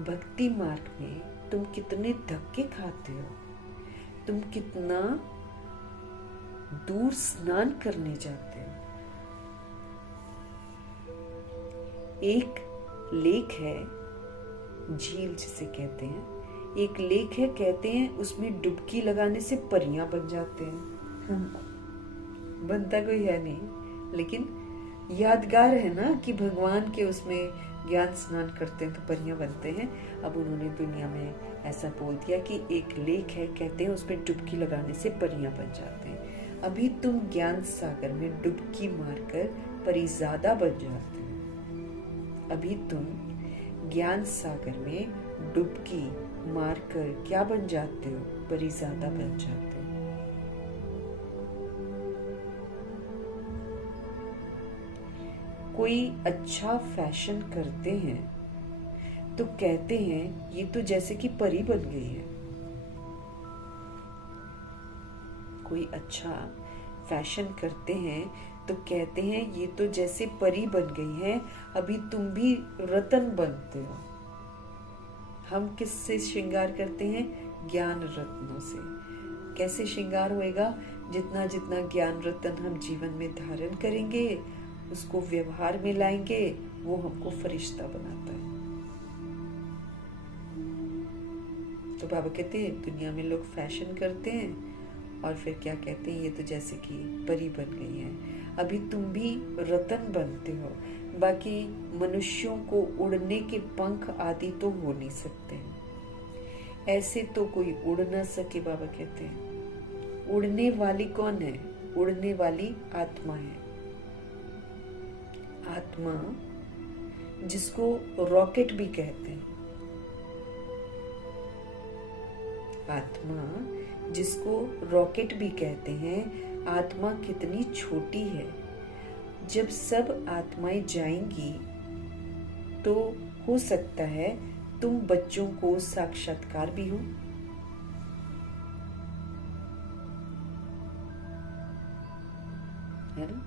भक्ति मार्ग में तुम कितने धक्के खाते हो। तुम कितना दूर स्नान करने जाते हो। एक लेक है, झील जिसे कहते हैं, एक लेक है, कहते हैं उसमें डुबकी लगाने से परियां बन जाते हैं। बनता कोई है नहीं, लेकिन यादगार है ना कि भगवान के उसमें ज्ञान स्नान करते हैं तो परियां बनते हैं। अब उन्होंने दुनिया में ऐसा बोल दिया कि एक लेक है, कहते हैं उसमें डुबकी लगाने से परियां बन जाते हैं। अभी तुम ज्ञान सागर में डुबकी मारकर परिज़ादा बन जाते हो। अभी तुम ज्ञान सागर में डुबकी मारकर क्या बन जाते हो, परिज़ादा बन जाते हो। कोई अच्छा फैशन करते हैं तो कहते हैं ये तो जैसे कि परी बन गई है। कोई अच्छा फैशन करते हैं तो कहते हैं ये तो जैसे परी बन गई है। अभी तुम भी रतन बनते हो। हम किससे श्रृंगार करते हैं, ज्ञान रत्नों से। कैसे श्रृंगार होएगा, जितना जितना ज्ञान रत्न हम जीवन में धारण करेंगे, उसको व्यवहार में लाएंगे, वो हमको फरिश्ता बनाता है। तो बाबा कहते हैं दुनिया में लोग फैशन करते हैं और फिर क्या कहते हैं, ये तो जैसे कि परी बन गई है। अभी तुम भी रतन बनते हो। बाकी मनुष्यों को उड़ने के पंख आदि तो हो नहीं सकते हैं। ऐसे तो कोई उड़ ना सके। बाबा कहते हैं उड़ने वाली कौन है, उड़ने वाली आत्मा है। आत्मा जिसको रॉकेट भी कहते हैं, आत्मा जिसको रॉकेट भी कहते हैं, आत्मा कितनी छोटी है। जब सब आत्माएं जाएंगी तो हो सकता है तुम बच्चों को साक्षात्कार भी हो। है ना।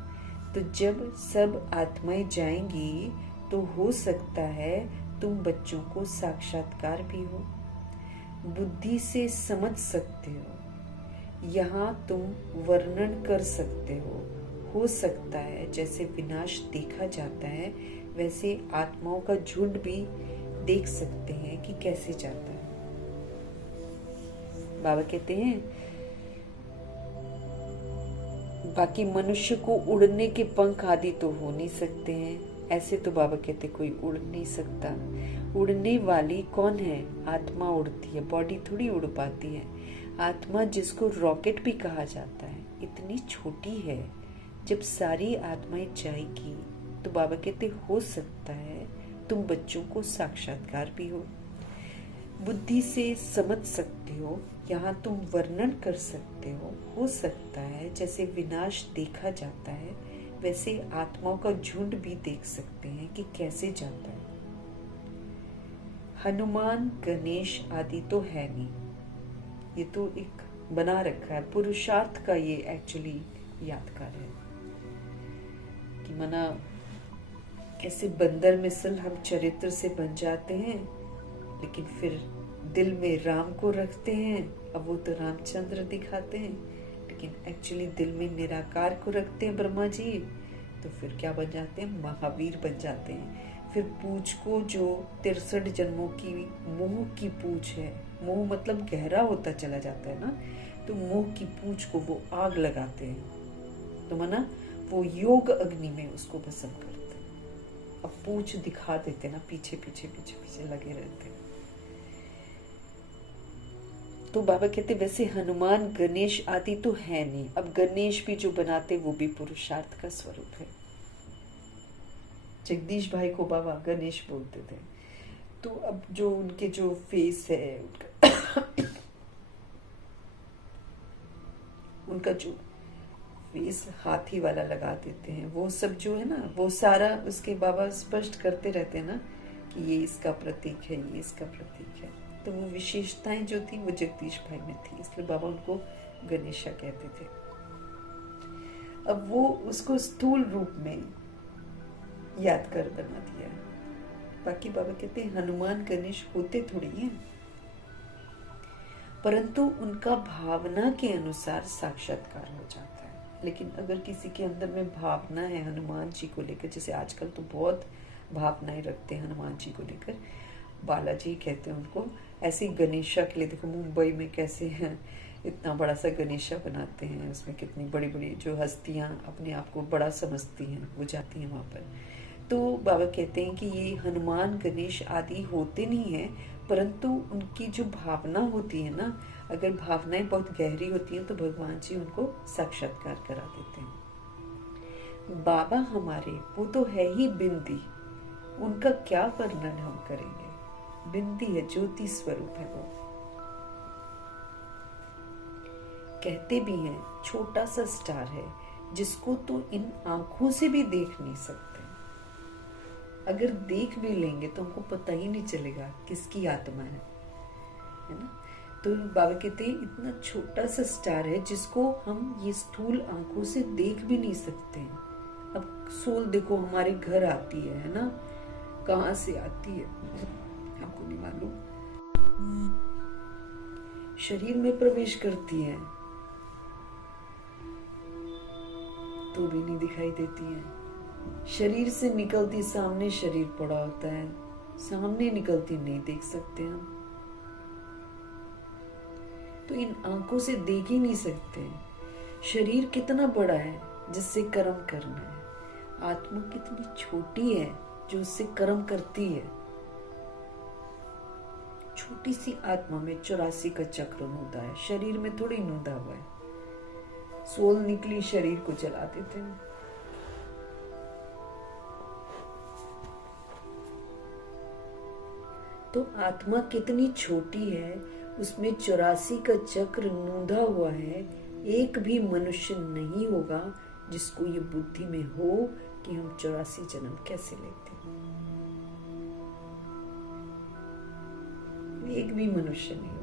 तो जब सब आत्माएं जाएंगी तो हो सकता है तुम बच्चों को साक्षात्कार भी हो, बुद्धि से समझ सकते हो, यहाँ तुम वर्णन कर सकते हो सकता है जैसे विनाश देखा जाता है वैसे आत्माओं का झुंड भी देख सकते हैं कि कैसे जाता है। बाबा कहते हैं बाकी मनुष्य को उड़ने के पंख आदि तो हो नहीं सकते हैं। ऐसे तो बाबा कहते कोई उड़ नहीं सकता। उड़ने वाली कौन है, आत्मा उड़ती है, बॉडी थोड़ी उड़ पाती है। आत्मा जिसको रॉकेट भी कहा जाता है इतनी छोटी है। जब सारी आत्माएं जाएगी तो बाबा कहते हो सकता है तुम बच्चों को साक्षात्कार भी हो, बुद्धि से समझ सकते हो, यहाँ तुम वर्णन कर सकते हो सकता है जैसे विनाश देखा जाता है वैसे आत्माओं का झुंड भी देख सकते हैं कि कैसे जाता है। हनुमान गणेश आदि तो है नहीं, ये तो एक बना रखा है, पुरुषार्थ का ये एक्चुअली यादगार है कि मना कैसे बंदर मिसल हम चरित्र से बन जाते हैं लेकिन फिर दिल में राम को रखते हैं। अब वो तो रामचंद्र दिखाते हैं लेकिन एक्चुअली दिल में निराकार को रखते हैं ब्रह्मा जी, तो फिर क्या बन जाते हैं, महावीर बन जाते हैं। फिर पूछ को जो 63 जन्मों की मोह की पूछ है, मोह मतलब गहरा होता चला जाता है ना, तो मोह की पूछ को वो आग लगाते हैं, तो माना वो योग अग्नि में उसको भस्म करते हैं। अब पूछ दिखा देते ना, पीछे पीछे पीछे पीछे लगे रहते हैं। तो बाबा कहते वैसे हनुमान गणेश आदि तो है नहीं, अब गणेश भी जो बनाते वो भी पुरुषार्थ का स्वरूप है। जगदीश भाई को बाबा गणेश बोलते थे। तो अब जो उनके जो फेस है उनका उनका जो फेस हाथी वाला लगा देते हैं, वो सब जो है ना, वो सारा उसके बाबा स्पष्ट करते रहते हैं ना कि ये इसका प्रतीक है, ये इसका प्रतीक है। तो वो विशेषताएं जो थी वो जगदीश भाई में थी, इसलिए बाबा उनको गणेशा कहते थे। अब वो उसको स्थूल रूप में याद कर बना दिया। बाकी बाबा कहते हैं हनुमान गणेश होते थोड़ी हैं, परंतु उनका भावना के अनुसार साक्षात्कार हो जाता है। लेकिन अगर किसी के अंदर में भावना है हनुमान जी को लेकर, जैसे आजकल तो बहुत भावनाएं रखते हैं हनुमान जी को लेकर, बालाजी कहते हैं उनको, ऐसी गणेशा के लिए देखो मुंबई में कैसे हैं, इतना बड़ा सा गणेशा बनाते हैं, उसमें कितनी बड़ी बड़ी जो हस्तियां अपने आप को बड़ा समझती हैं वो जाती हैं वहां पर। तो बाबा कहते हैं कि ये हनुमान गणेश आदि होते नहीं हैं, परंतु उनकी जो भावना होती है ना, अगर भावनाएं बहुत गहरी होती हैं तो भगवान जी उनको साक्षात्कार करा देते हैं। बाबा हमारे वो तो है ही बिंदी, उनका क्या वर्णन हम करेंगे, बिंदी है, ज्योति स्वरूप है वो। कहते भी हैं छोटा सा स्टार है जिसको तो इन आंखों से भी देख नहीं सकते, अगर देख भी लेंगे तो हमको पता ही नहीं चलेगा किसकी आत्मा है ना। तो बाबा कहते हैं इतना छोटा सा स्टार है जिसको हम ये स्थूल आंखों से देख भी नहीं सकते हैं। अब सोल देखो हमारे घर आती है ना, कहाँ से आती है हमको नहीं मालूम, शरीर में प्रवेश करती है तो भी नहीं दिखाई देती है, शरीर से निकलती सामने शरीर पड़ा होता है, सामने निकलती नहीं देख सकते हम, तो इन आंखों से देख ही नहीं सकते। शरीर कितना बड़ा है जिससे कर्म करना है, आत्मा कितनी छोटी है जो उससे कर्म करती है। छोटी सी आत्मा में 84 का चक्र नूदा है, शरीर में थोड़ी नूदा हुआ है। सोल निकली शरीर को जला देते हैं। तो आत्मा कितनी छोटी है, उसमें 84 का चक्र नूंधा हुआ है। एक भी मनुष्य नहीं होगा जिसको ये बुद्धि में हो कि हम 84 जन्म कैसे लेते हैं, एक भी मनुष्य नहीं होगा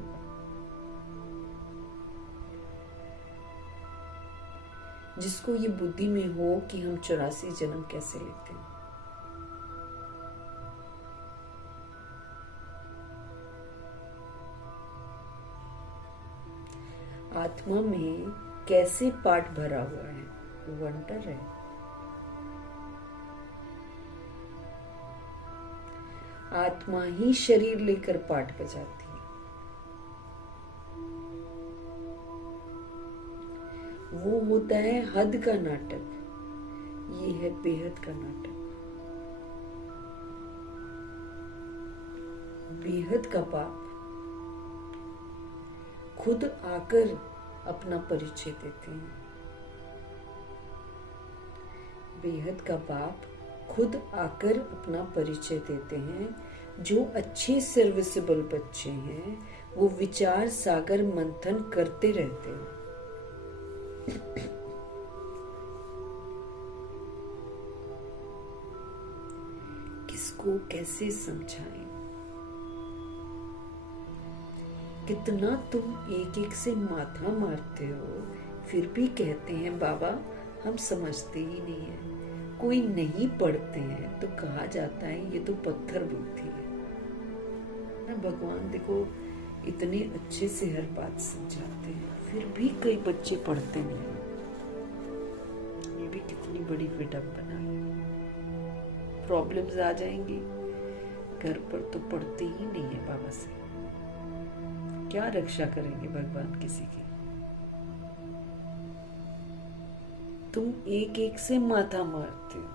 जिसको ये बुद्धि में हो कि हम 84 जन्म कैसे लेते हैं। आत्मा में कैसे पाठ भरा हुआ है, वंडर है। आत्मा ही शरीर लेकर पाठ बजाती है। वो होता है हद का नाटक, ये है बेहद का नाटक। बेहद का पाप खुद आकर अपना परिचय देते हैं। बेहद का बाप खुद आकर अपना परिचय देते हैं। जो अच्छे सर्विसेबल बच्चे हैं वो विचार सागर मंथन करते रहते हैं। किसको कैसे समझाएं, कितना तुम एक एक से माथा मारते हो, फिर भी कहते हैं बाबा हम समझते ही नहीं है। कोई नहीं पढ़ते हैं तो कहा जाता है ये तो पत्थर बुद्धि है ना। भगवान देखो इतने अच्छे से हर बात समझाते हैं, फिर भी कई बच्चे पढ़ते नहीं हैं। ये भी कितनी बड़ी विडंबना है। प्रॉब्लम्स आ जाएंगी। घर पर तो पड़ते ही नहीं है बाबा से, क्या रक्षा करेंगे भगवान किसी की। तुम एक एक से माथा मारते हो,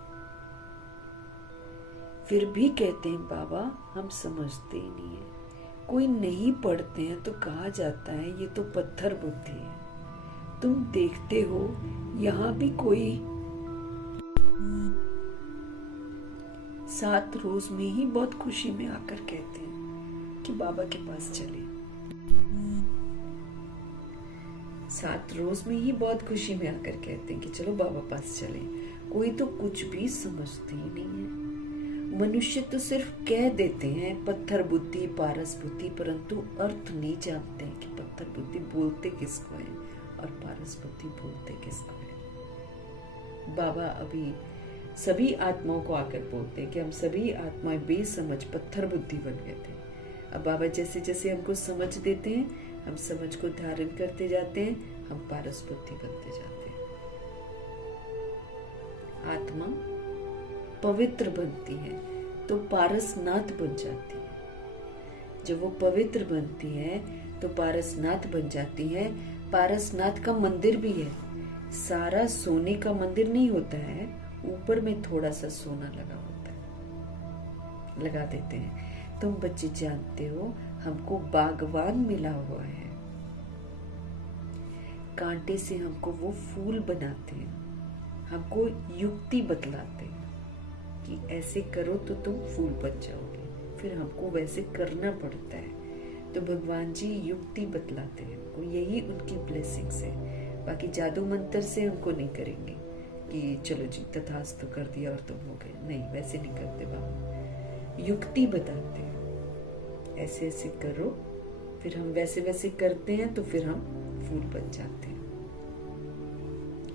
फिर भी कहते हैं बाबा हम समझते ही नहीं है। कोई नहीं पढ़ते हैं तो कहा जाता है ये तो पत्थर बुद्धि है। तुम देखते हो यहाँ भी कोई 7 रोज में ही बहुत खुशी में आकर कहते हैं कि बाबा के पास चले। 7 रोज में ही बहुत खुशी में आकर कहते हैं कि चलो बाबा पास चले। कोई तो कुछ भी समझते ही नहीं है। मनुष्य तो सिर्फ कह देते हैं पत्थर बुद्धि, पारस बुद्धि, परंतु अर्थ नहीं जानते हैं कि पत्थर बुद्धि बोलते किसको है और पारस बुद्धि बोलते किसको है। बाबा अभी सभी आत्माओं को आकर बोलते हैं कि हम सभी आत्माएं बेसमझ पत्थर बुद्धि बन गए थे। अब बाबा जैसे जैसे हमको समझ देते हैं, हम समझ को धारण करते जाते हैं, हम पारस बुद्धि बनते जाते हैं। आत्मा पवित्र बनती है तो पारसनाथ बन जाती है। जब वो पवित्र बनती है तो पारसनाथ बन जाती है। पारसनाथ का मंदिर भी है। सारा सोने का मंदिर नहीं होता है, ऊपर में थोड़ा सा सोना लगा होता है, लगा देते हैं। तुम बच्चे जानते हो हमको बागवान मिला हुआ है, कांटे से हमको वो फूल बनाते हैं, हमको युक्ति बतलाते हैं कि ऐसे करो तो तुम फूल बन जाओगे। फिर हमको वैसे करना पड़ता है। तो भगवान जी युक्ति बतलाते हैं हमको, यही उनकी ब्लेसिंग्स है। बाकी जादू मंत्र से हमको नहीं करेंगे कि चलो जी तथास्तु कर दिया और तुम हो गए, नहीं वैसे नहीं करते बाबा। युक्ति बताते हैं ऐसे ऐसे करो, फिर हम वैसे वैसे करते हैं तो फिर हम फूल बन जाते हैं।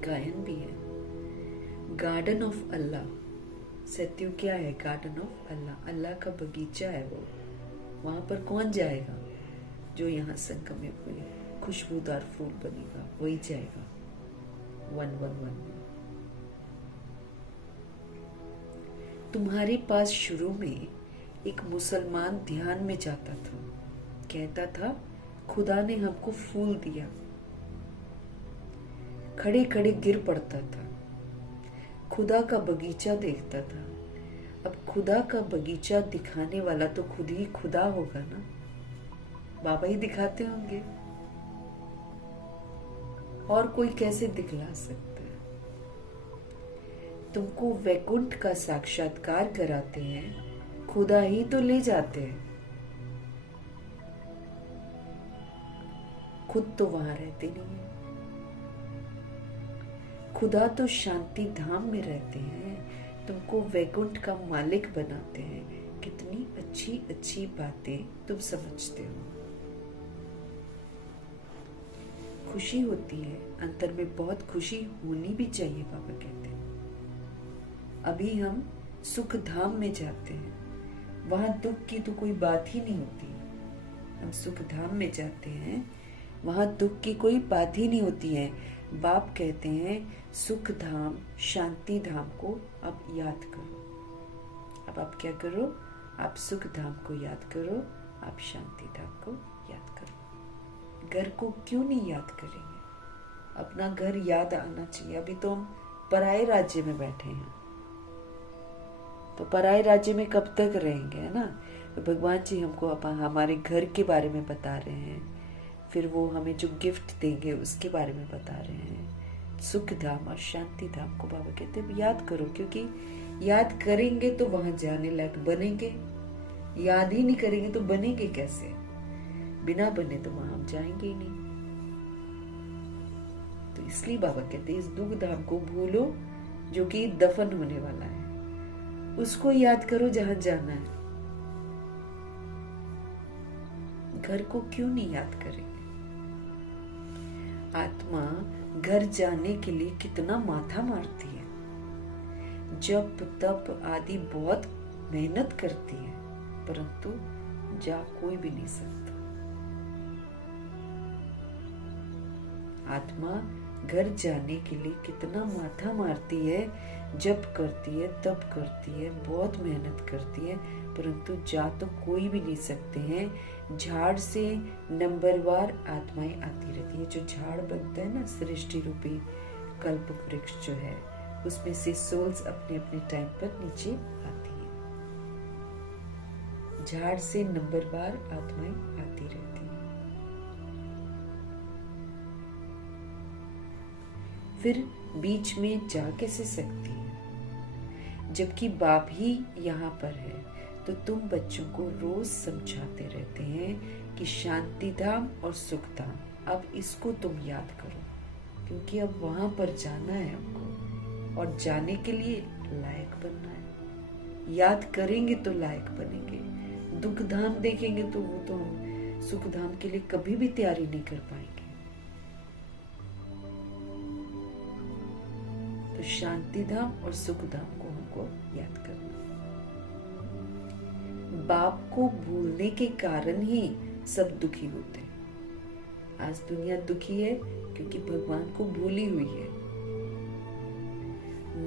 गायन भी है, गार्डन ऑफ अल्लाह। सत्यु क्या है? गार्डन ऑफ अल्लाह, अल्लाह का बगीचा है वो। वहां पर कौन जाएगा? जो यहाँ संगम में कोई खुशबूदार फूल बनेगा वही जाएगा 111 में। तुम्हारे पास शुरू में एक मुसलमान ध्यान में जाता था, कहता था खुदा ने हमको फूल दिया, खड़े खड़े गिर पड़ता था, खुदा का बगीचा देखता था। अब खुदा का बगीचा दिखाने वाला तो खुद ही खुदा होगा ना, बाबा ही दिखाते होंगे, और कोई कैसे दिखला सकता है? तुमको वैकुंठ का साक्षात्कार कराते हैं, खुदा ही तो ले जाते हैं, खुद तो वहां रहते नहीं है। खुदा तो शांति धाम में रहते हैं, तुमको वैकुंठ का मालिक बनाते हैं। कितनी अच्छी अच्छी बातें तुम समझते हो। खुशी होती है, अंतर में बहुत खुशी होनी भी चाहिए, बाबा कहते हैं। अभी हम सुख धाम में जाते हैं, वहां दुख की तो कोई बात ही नहीं होती। हम सुख धाम में जाते हैं, वहां दुख की कोई बात ही नहीं होती है। बाप कहते हैं सुख धाम, शांति धाम को अब याद करो। अब आप क्या करो? आप सुख धाम को याद करो, आप शांति धाम को याद करो। घर को क्यों नहीं याद करेंगे? अपना घर याद आना चाहिए। अभी तो हम पराये राज्य में बैठे हैं, तो पराये राज्य में कब तक रहेंगे, है ना? तो भगवान जी हमको अब हमारे घर के बारे में बता रहे हैं, फिर वो हमें जो गिफ्ट देंगे उसके बारे में बता रहे हैं। सुख धाम और शांति धाम को बाबा कहते हैं याद करो, क्योंकि याद करेंगे तो वहां जाने लायक बनेंगे। याद ही नहीं करेंगे तो बनेंगे कैसे? बिना बने तो वहां हम जाएंगे ही नहीं। तो इसलिए बाबा कहते हैं इस दुख धाम को भूलो जो कि दफन होने वाला है, उसको याद करो जहां जाना है। घर को क्यों नहीं याद करेंगे? आत्मा घर जाने के लिए कितना माथा मारती है, जप तप आदि बहुत मेहनत करती है, परंतु जा कोई भी नहीं सकता। आत्मा घर जाने के लिए कितना माथा मारती है, जब करती है तब करती है, बहुत मेहनत करती है, परंतु जा तो कोई भी नहीं सकते हैं। झाड़ से नंबरवार आत्माएं आती रहती है। जो झाड़ बनता है ना, सृष्टि रूपी कल्प वृक्ष जो है, उसमें से सोल्स अपने अपने टाइम पर नीचे आती है। झाड़ से नंबरवार आत्माएं आती रहती है। फिर बीच में जा कैसे सकती है? जबकि बाप ही यहाँ पर है, तो तुम बच्चों को रोज समझाते रहते हैं कि शांति धाम और सुख धाम, अब इसको तुम याद करो, क्योंकि अब वहां पर जाना है हमको, और जाने के लिए लायक बनना है। याद करेंगे तो लायक बनेंगे। दुख धाम देखेंगे तो वो तो हम सुख धाम के लिए कभी भी तैयारी नहीं कर पाएंगे। तो शांति धाम और सुख धाम को हमको याद करना। बाप को भूलने के कारण ही सब दुखी होते हैं। आज दुनिया दुखी है क्योंकि भगवान को भूली हुई है।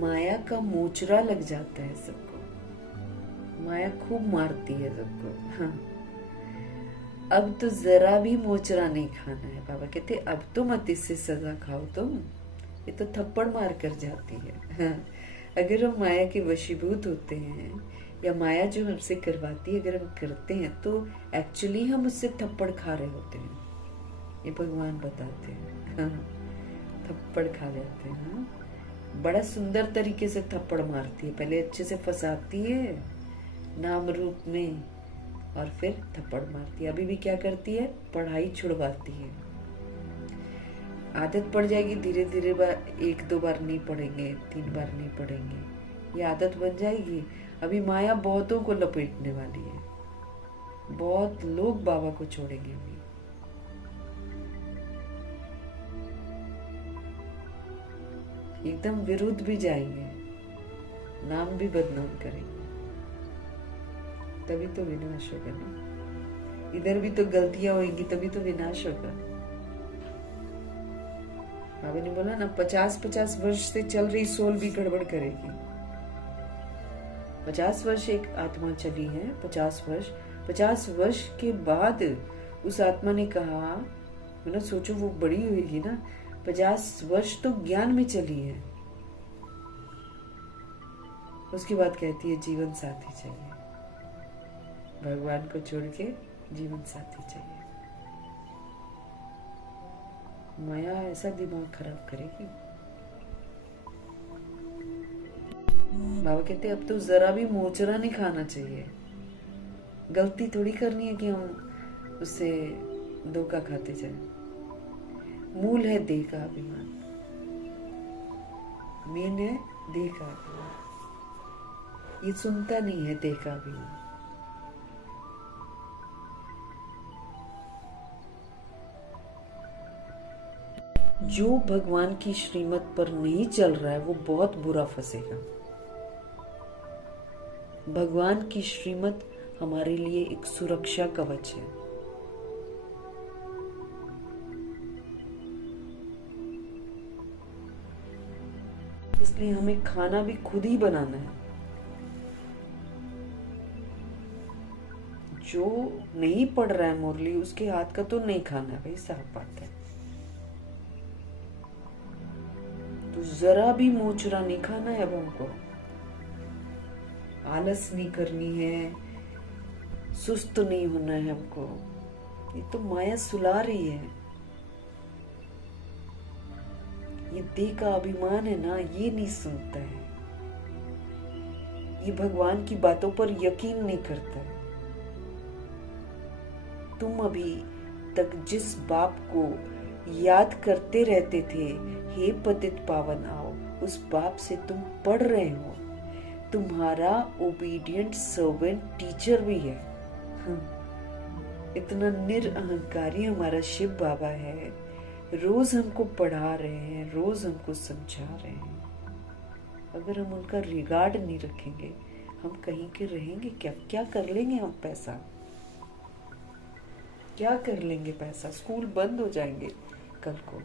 माया का मोचरा लग जाता है सबको। माया खूब मारती है सबको। हाँ, अब तो जरा भी मोचरा नहीं खाना है। बाबा कहते अब तो मत इससे सजा खाओ तुम, ये तो थप्पड़ मार कर जाती है। हाँ, अगर हम माया के वशीभूत होते हैं, या माया जो हमसे करवाती है अगर हम करते हैं, तो एक्चुअली हम उससे थप्पड़ खा रहे होते हैं। ये भगवान बताते हैं। हाँ, थप्पड़ खा लेते हैं। हाँ? बड़ा सुंदर तरीके से थप्पड़ मारती है। पहले अच्छे से फंसाती है नाम रूप में, और फिर थप्पड़ मारती है। अभी भी क्या करती है? पढ़ाई छुड़वाती है। आदत पड़ जाएगी धीरे धीरे, एक दो बार नहीं पढ़ेंगे, 3 बार नहीं पढ़ेंगे, ये आदत बन जाएगी। अभी माया बहुतों को लपेटने वाली है। बहुत लोग बाबा को छोड़ेंगे अभी। एकदम विरुद्ध भी जाएंगे, नाम भी बदनाम करेंगे। तभी तो विनाश होगा ना। इधर भी तो गलतियां होंगी, तभी तो विनाश होगा। बाबा ने बोला ना, 50-50 वर्ष से चल रही सोल भी गड़बड़ करेगी। 50 वर्ष एक आत्मा चली है, 50 वर्ष के बाद उस आत्मा ने कहा, मतलब सोचो वो बड़ी होगी ना, 50 वर्ष तो ज्ञान में चली है। उसके बाद कहती है जीवन साथी चाहिए, भगवान को छोड़ के जीवन साथी चाहिए। माया ऐसा दिमाग खराब करेगी। बाबा कहते अब तो जरा भी मोचरा नहीं खाना चाहिए। गलती थोड़ी करनी है कि हम उससे धोखा खाते जाएं। मूल है देह का अभिमान, मेन है देह का अभिमान। ये सुनता नहीं है देह का अभिमान। जो भगवान की श्रीमत पर नहीं चल रहा है वो बहुत बुरा फंसेगा। भगवान की श्रीमत हमारे लिए एक सुरक्षा कवच है। इसलिए हमें खाना भी खुद ही बनाना है। जो नहीं पढ़ रहा है मुरली, उसके हाथ का तो नहीं खाना है भाई, साफ बात है। तो जरा भी मोचरा नहीं खाना है अब हमको। आलस नहीं करनी है, सुस्त नहीं होना है हमको। ये तो माया सुला रही है। ये देह का अभिमान है ना, ये नहीं सुनता है। ये भगवान की बातों पर यकीन नहीं करता है। तुम अभी तक जिस बाप को याद करते रहते थे, हे पतित पावन आओ, उस बाप से तुम पढ़ रहे हो। तुम्हारा ओबीडियंट सर्वेंट टीचर भी है। इतना निरअहंकारी हमारा शिव बाबा है। रोज हमको पढ़ा रहे हैं, रोज हमको समझा रहे हैं। अगर हम उनका रिगार्ड नहीं रखेंगे, हम कहीं के रहेंगे क्या? क्या कर लेंगे हम पैसा? क्या कर लेंगे पैसा? स्कूल बंद हो जाएंगे कल को।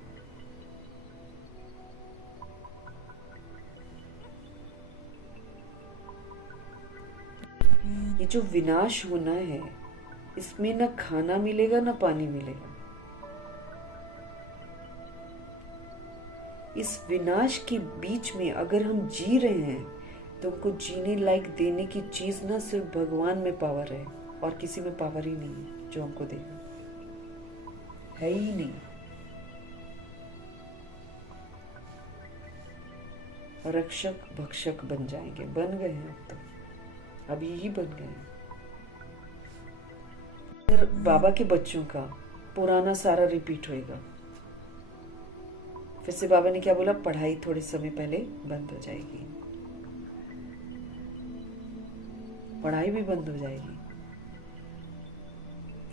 ये जो विनाश होना है, इसमें ना खाना मिलेगा ना पानी मिलेगा। इस विनाश के बीच में अगर हम जी रहे हैं तो हमको जीने लायक देने की चीज ना सिर्फ भगवान में पावर है, और किसी में पावर ही नहीं है जो हमको देगा, है ही नहीं। रक्षक भक्षक बन जाएंगे, बन गए हैं, अब तक अभी ही बन गए हैं। फिर बाबा के बच्चों का पुराना सारा रिपीट होएगा। फिर से बाबा ने क्या बोला, पढ़ाई थोड़े समय पहले बंद हो जाएगी, पढ़ाई भी बंद हो जाएगी।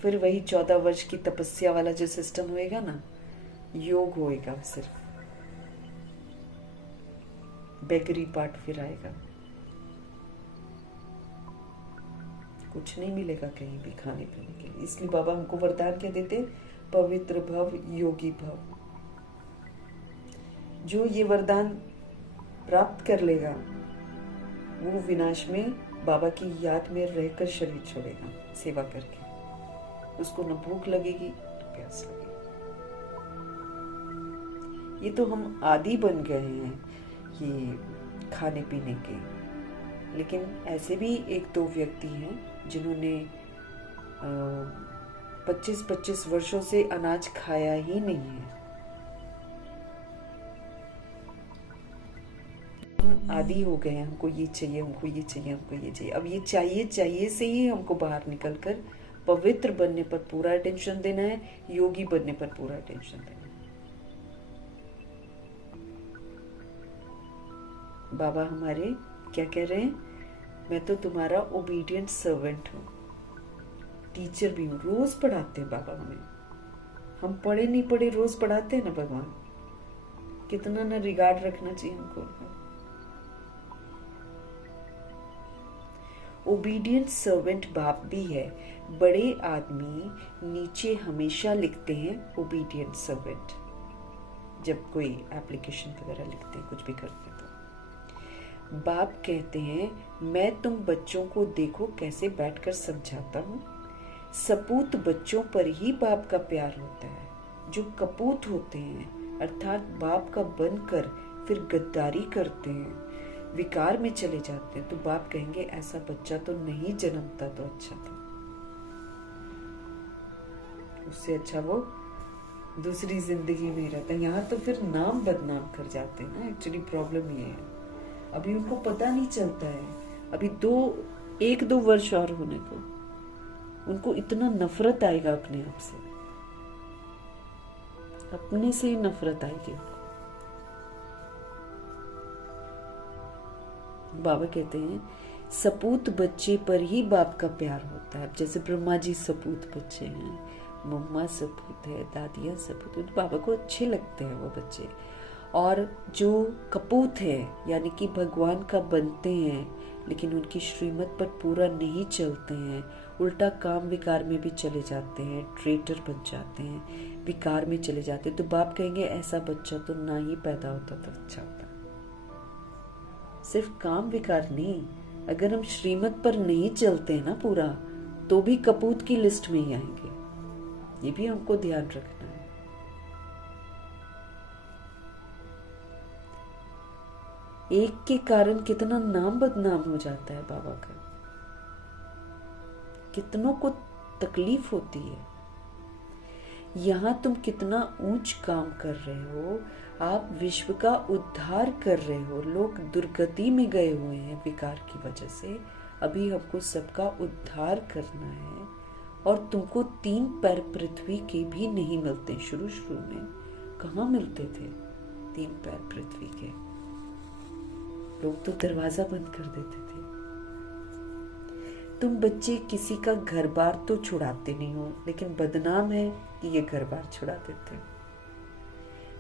फिर वही 14 वर्ष की तपस्या वाला जो सिस्टम होएगा ना, योग होएगा, सिर्फ बेकरी पार्ट फिर आएगा, कुछ नहीं मिलेगा कहीं भी खाने पीने के लिए। इसलिए बाबा हमको वरदान क्या देते, पवित्र भव, योगी भव। जो ये वरदान प्राप्त कर लेगा वो विनाश में बाबा की याद में रहकर शरीर छोड़ेगा, सेवा करके। उसको न भूख लगेगी न प्यास लगेगी। ये तो हम आदी बन गए हैं ये खाने पीने के, लेकिन ऐसे भी एक दो व्यक्ति हैं जिन्होंने 25-25 वर्षों से अनाज खाया ही नहीं है। आदी हो गए, हमको ये चाहिए, हमको ये चाहिए, हमको ये चाहिए। अब ये चाहिए चाहिए से ही हमको बाहर निकलकर पवित्र बनने पर पूरा अटेंशन देना है, योगी बनने पर पूरा अटेंशन देना है। बाबा हमारे क्या कह रहे हैं, मैं तो तुम्हारा ओबीडियंट सर्वेंट हूँ, टीचर भी हूँ। रोज पढ़ाते हैं बाबा हमें, हम पढ़े नहीं पढ़े रोज पढ़ाते हैं ना भगवान। कितना ना रिगार्ड रखना चाहिए हमको। ओबीडियंट सर्वेंट बाप भी है। बड़े आदमी नीचे हमेशा लिखते हैं ओबीडियंट सर्वेंट, जब कोई एप्लीकेशन वगैरह लिखते हैं, कुछ भी करते हैं तो बाप कहते हैं, मैं तुम बच्चों को देखो कैसे बैठकर समझाता हूँ। सपूत बच्चों पर ही बाप का प्यार होता है। जो कपूत होते हैं अर्थात बाप का बनकर फिर गद्दारी करते हैं, विकार में चले जाते हैं, तो बाप कहेंगे ऐसा बच्चा तो नहीं जन्मता तो अच्छा था, उससे अच्छा वो दूसरी जिंदगी में रहता। यहाँ तो फिर नाम बदनाम कर जाते हैं ना। एक्चुअली प्रॉब्लम ये है, अभी उनको पता नहीं चलता है। अभी 1-2 वर्ष और होने को उनको इतना नफरत आएगा अपने आप से, अपने से ही नफरत आएगी। बाबा कहते हैं सपूत बच्चे पर ही बाप का प्यार होता है। जैसे ब्रह्मा जी सपूत बच्चे हैं, मम्मा सपूत है, दादियाँ सपूत है, तो बाबा को अच्छे लगते हैं वो बच्चे। और जो कपूत है यानी कि भगवान का बनते हैं लेकिन उनकी श्रीमत पर पूरा नहीं चलते हैं, उल्टा काम विकार में भी चले जाते हैं, ट्रेटर बन जाते हैं, विकार में चले जाते हैं, तो बाप कहेंगे ऐसा बच्चा तो ना ही पैदा होता तो अच्छा होता। सिर्फ काम विकार नहीं, अगर हम श्रीमत पर नहीं चलते हैं ना पूरा, तो भी कपूत की लिस्ट में ही आएंगे। ये भी हमको ध्यान रखना है। एक के कारण कितना नाम बदनाम हो जाता है बाबा का, कितनों को तकलीफ होती है। यहाँ तुम कितना ऊंच काम कर रहे हो, आप विश्व का उद्धार कर रहे हो। लोग दुर्गति में गए हुए हैं विकार की वजह से, अभी हमको सबका उद्धार करना है। और तुमको 3 पैर पृथ्वी के भी नहीं मिलते। शुरू में कहाँ मिलते थे 3 पैर पृथ्वी के? लोग तो दरवाजा बंद कर देते थे। तुम बच्चे किसी का घर बार तो छुड़ाते नहीं हो, लेकिन बदनाम है कि ये घर बार छुड़ा देते हो।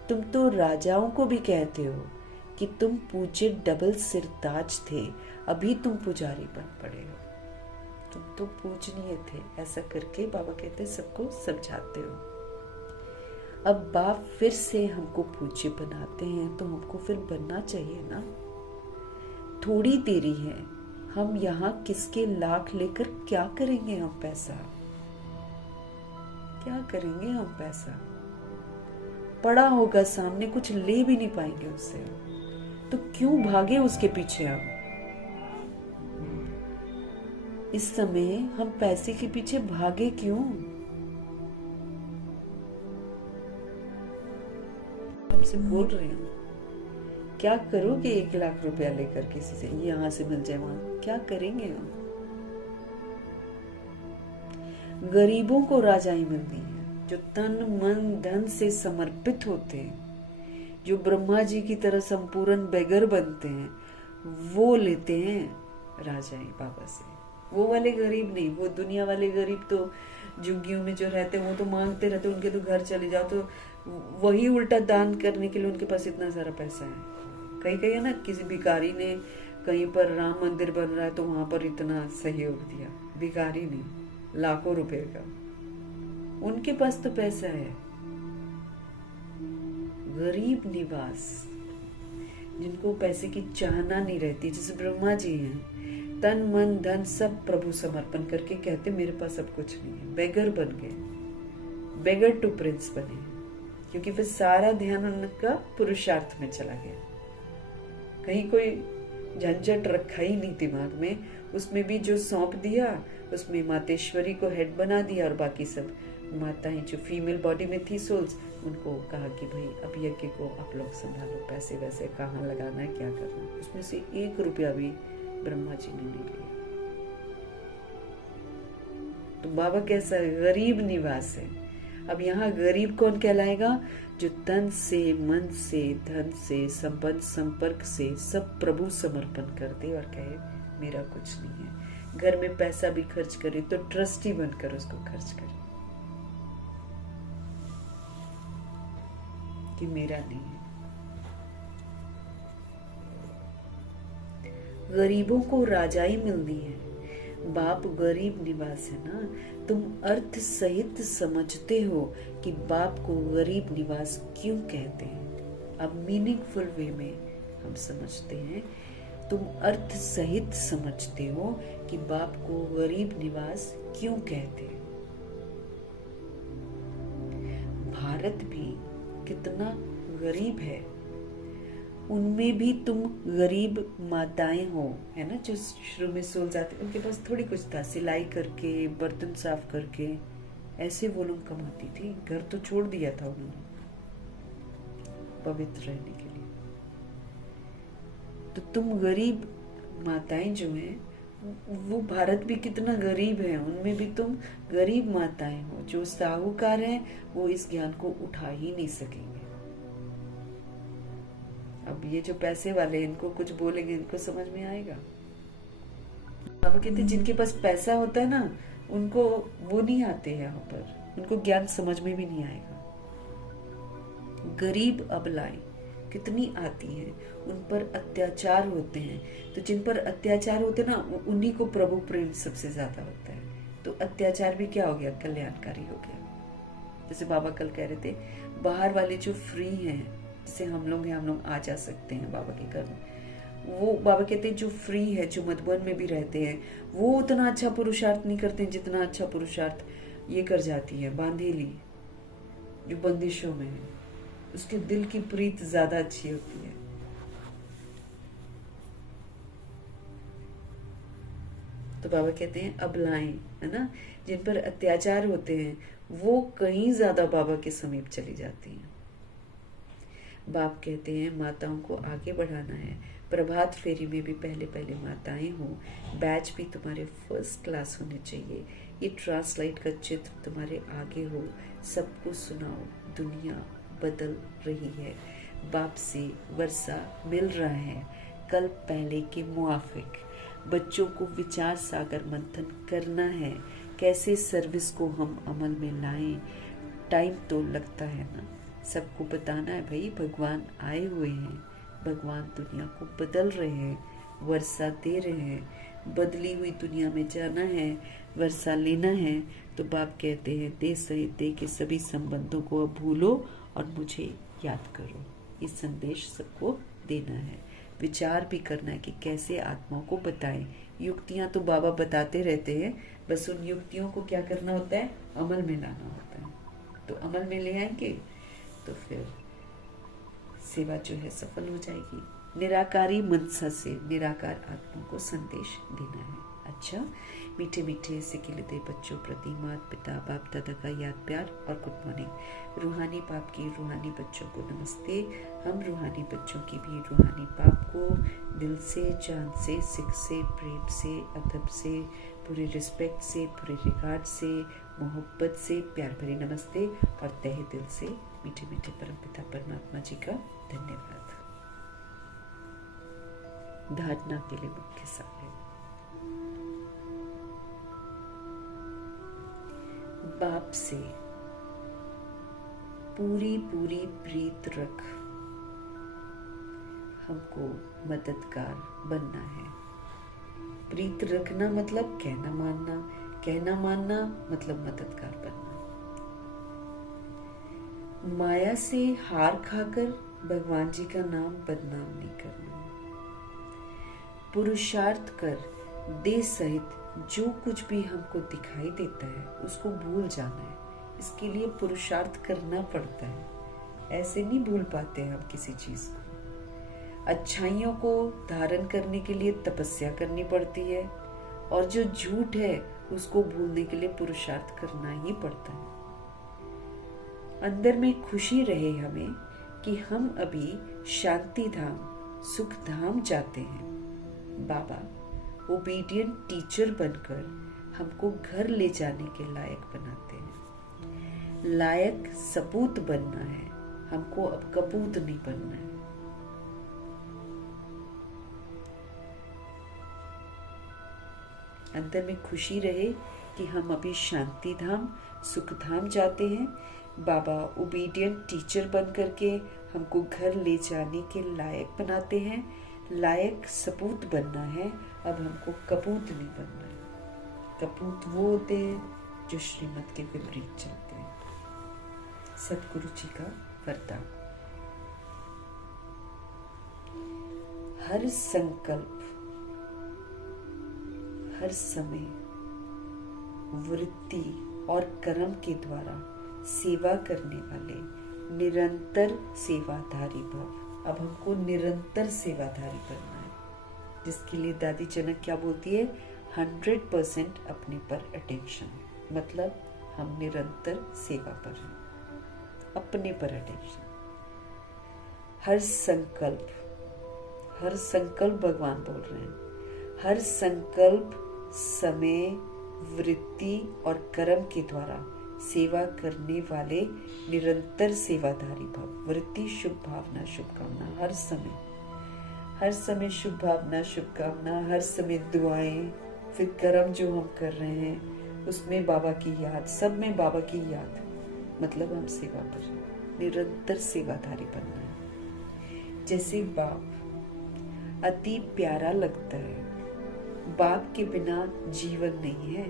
तुम तो राजाओं को भी कहते हो कि तुम पूज्य डबल सिरताज थे, अभी तुम पुजारी बन पड़े हो। तुम तो पूजनीय थे। ऐसा करके बाबा कहते सबको समझाते हो। अब बाप फिर से हमको पूज्य बनाते हैं, तो हमको फिर बनना चाहिए ना। थोड़ी देरी है, हम यहाँ किसके लाख लेकर क्या करेंगे? हम पैसा क्या करेंगे? हम पैसा पड़ा होगा सामने, कुछ ले भी नहीं पाएंगे उससे, तो क्यों भागे उसके पीछे? हम इस समय हम पैसे के पीछे भागे क्यों? आपसे बोल रहे हैं, क्या करोगे 1 लाख रुपया लेकर किसी से? यहां से मिल जाए वहां, क्या करेंगे हम? गरीबों को राजाई मिलती है, जो तन मन धन से समर्पित होते हैं, जो ब्रह्मा जी की तरह संपूर्ण बेगर बनते हैं, वो लेते हैं राजाई बाबा से। वो वाले गरीब नहीं, वो दुनिया वाले गरीब तो झुग्गियों में जो रहते हैं वो तो मांगते रहते, उनके तो घर चले जाओ तो वही उल्टा दान करने के लिए उनके पास इतना सारा पैसा है। कहीं कहीं है ना, किसी भिखारी ने कहीं पर राम मंदिर बन रहा है तो वहां पर इतना सहयोग दिया, भिखारी नहीं, लाखों रुपए का, उनके पास तो पैसा है। गरीब निवास, जिनको पैसे की चाहना नहीं रहती, जैसे ब्रह्मा जी हैं, तन मन धन सब प्रभु समर्पण करके कहते मेरे पास अब कुछ नहीं है, बेगर बन गए, बेगर टू प्रिंस बने, क्योंकि फिर सारा ध्यान उनका पुरुषार्थ में चला गया। कहीं कोई झंझट रखा ही नहीं दिमाग में, उसमें भी जो सौंप दिया, उसमें मातेश्वरी को हेड बना दिया और बाकी सब माताएं जो फीमेल बॉडी में थी सोल्स, उनको कहा कि भाई अब यज्ञ को आप लोग संभालो, पैसे वैसे कहाँ लगाना है, क्या करना है। उसमें से 1 रुपया भी ब्रह्मा जी ने नहीं लिया। तो बाबा कैसा गरीब निवास है। अब यहाँ गरीब कौन कहलाएगा? जो तन से मन से धन से संबंध संपर्क से सब प्रभु समर्पण कर दे और कहे मेरा कुछ नहीं है। घर में पैसा भी खर्च करे तो ट्रस्टी बनकर उसको खर्च करे कि मेरा नहीं है। गरीबों को राजाई मिलनी है। बाप गरीब निवास है ना, तुम अर्थ सहित समझते हो कि बाप को गरीब निवास क्यों कहते हैं। अब मीनिंगफुल वे में हम समझते हैं, तुम अर्थ सहित समझते हो कि बाप को गरीब निवास क्यों कहते हैं। भारत भी कितना गरीब है, उनमें भी तुम गरीब माताएं हो, है ना, जो शुरू में सोल जाते, उनके पास थोड़ी कुछ था, सिलाई करके बर्तन साफ करके ऐसे वो लोग कमाती थी। घर तो छोड़ दिया था उन्होंने पवित्र रहने के लिए। तो तुम गरीब माताएं जो हैं, वो भारत भी कितना गरीब है, उनमें भी तुम गरीब माताएं हो। जो साहूकार हैं वो इस ज्ञान को उठा ही नहीं सकेंगे। अब ये जो पैसे वाले, इनको कुछ बोलेंगे इनको समझ में आएगा? बाबा कहते जिनके पास पैसा होता है ना, उनको वो नहीं आते यहाँ पर, उनको ज्ञान समझ में भी नहीं आएगा। गरीब अबलाएं कितनी आती हैं, उन पर अत्याचार होते हैं, तो जिन पर अत्याचार होते हैं ना, उन्हीं को प्रभु प्रेम सबसे ज्यादा होता है। तो अत्याचार भी क्या हो गया? कल्याणकारी हो गया। जैसे बाबा कल कह रहे थे, बाहर वाले जो फ्री हैं, जैसे हम लोग हैं, हम लोग आ जा सकते हैं बाबा के घर में। वो बाबा कहते हैं जो फ्री है, जो मधुबन में भी रहते हैं, वो उतना अच्छा पुरुषार्थ नहीं करते जितना अच्छा पुरुषार्थ ये कर जाती है बांधेली, जो बंदिशों में है। उसके दिल की प्रीत ज्यादा अच्छी होती है। तो बाबा कहते हैं अबलाएं, है ना, जिन पर अत्याचार होते हैं, वो कहीं ज्यादा बाबा के समीप चली जाती हैं। बाप कहते हैं माताओं को आगे बढ़ाना है। प्रभात फेरी में भी पहले पहले माताएं हो। बैच भी तुम्हारे फर्स्ट क्लास होने चाहिए। ये ट्रांसलाइट का चित्र तुम्हारे आगे हो, सबको सुनाओ। दुनिया बदल रही है, बाप से वर्षा मिल रहा है, कल पहले के मुआफिक। बच्चों को विचार सागर मंथन करना है, कैसे सर्विस को हम अमल में लाएं। टाइम तो लगता है ना, सबको बताना है भाई भगवान आए हुए हैं, भगवान दुनिया को बदल रहे हैं, वर्षा दे रहे हैं। बदली हुई दुनिया में जाना है, वर्षा लेना है। तो बाप कहते हैं दे सहित दे के सभी संबंधों को अब भूलो और मुझे याद करो। ये संदेश सबको देना है। विचार भी करना है कि कैसे आत्माओं को बताएं। युक्तियां तो बाबा बताते रहते हैं, बस उन युक्तियों को क्या करना होता है, अमल में लाना होता है। तो अमल में ले आएंगे तो फिर सेवा जो है सफल हो जाएगी। निराकारी मनसा से निराकार आत्मा को संदेश देना है। अच्छा, मीठे मीठे से खिलते बच्चों प्रति माता पिता बाप दादा का याद प्यार और गुड मॉर्निंग। रूहानी बाप की रूहानी बच्चों को नमस्ते। हम रूहानी बच्चों की भी रूहानी बाप को दिल से, जान से, सिख से, प्रेम से, अदब से, पूरे रिस्पेक्ट से, पूरे रिगार्ड से, मोहब्बत से प्यार भरी नमस्ते और तहे दिल से मीठे मीठे परमपिता परमात्मा जी का धन्यवाद। धारणा के लिए मुख्य सार है, बाप से पूरी पूरी प्रीत रख, हमको मददगार बनना है। प्रीत रखना मतलब कहना मानना, कहना मानना मतलब मददगार बनना। माया से हार खाकर भगवान जी का नाम बदनाम नहीं करना। पुरुषार्थ कर देह सहित जो कुछ भी हमको दिखाई देता है उसको भूल जाना है। इसके लिए पुरुषार्थ करना पड़ता है, ऐसे नहीं भूल पाते हम किसी चीज को। अच्छाइयों को धारण करने के लिए तपस्या करनी पड़ती है और जो झूठ है उसको भूलने के लिए पुरुषार्थ करना ही पड़ता है। अंदर में खुशी रहे हमें कि हम अभी शांति धाम, सुख धाम जाते हैं। बाबा ओबीडियंट टीचर बनकर हमको घर ले जाने के लायक बनाते हैं। लायक सपूत बनना है, हमको अब कपूत नहीं बनना है। अंदर में खुशी रहे कि हम अभी शांति धाम, सुख धाम जाते हैं। बाबा ओबीडियंट टीचर बन करके हमको घर ले जाने के लायक बनाते हैं। लायक सपूत बनना है, अब हमको कपूत नहीं बनना है। कपूत वो होते हैं जो श्रीमत के विपरीत चलते हैं। सतगुरु जी का वरदान, हर संकल्प, हर समय वृत्ति और कर्म के द्वारा सेवा करने वाले निरंतर सेवाधारी भव। अब हमको निरंतर सेवाधारी बनना है, जिसके लिए दादी जनक क्या बोलती है, 100% अपने पर अटेंशन। मतलब हम निरंतर सेवा पर हैं, अपने पर अटेंशन। हर संकल्प, हर संकल्प भगवान बोल रहे हैं, हर संकल्प, समय, वृत्ति और कर्म के द्वारा सेवा करने वाले निरंतर सेवाधारी भव। वृत्ति शुभ भावना, शुभकामना, हर समय शुभ भावना, शुभकामना, हर समय दुआएं, फिर कर्म जो हम कर रहे हैं उसमें बाबा की याद, सब में बाबा की याद। मतलब हम सेवा पर हैं, निरंतर सेवाधारी बनना है। जैसे बाप अति प्यारा लगता है, बाप के बिना जीवन नहीं है,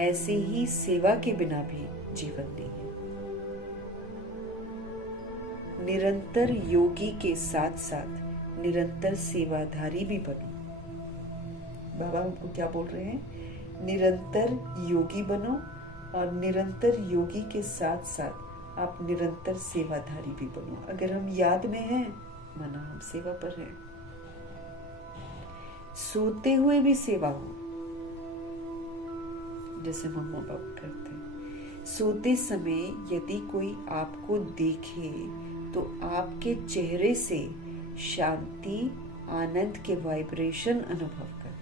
ऐसे ही सेवा के बिना भी जीवन नहीं है। निरंतर योगी के साथ साथ निरंतर सेवाधारी भी बनो। बाबा हमको क्या बोल रहे हैं, निरंतर योगी बनो और निरंतर योगी के साथ साथ आप निरंतर सेवाधारी भी बनो। अगर हम याद में हैं, माना हम सेवा पर हैं। सोते हुए भी सेवा हो, जैसे मम्मा पापा करते हैं। सोते समय यदि कोई आपको देखे तो आपके चेहरे से शांति, आनंद के वाइब्रेशन अनुभव करें।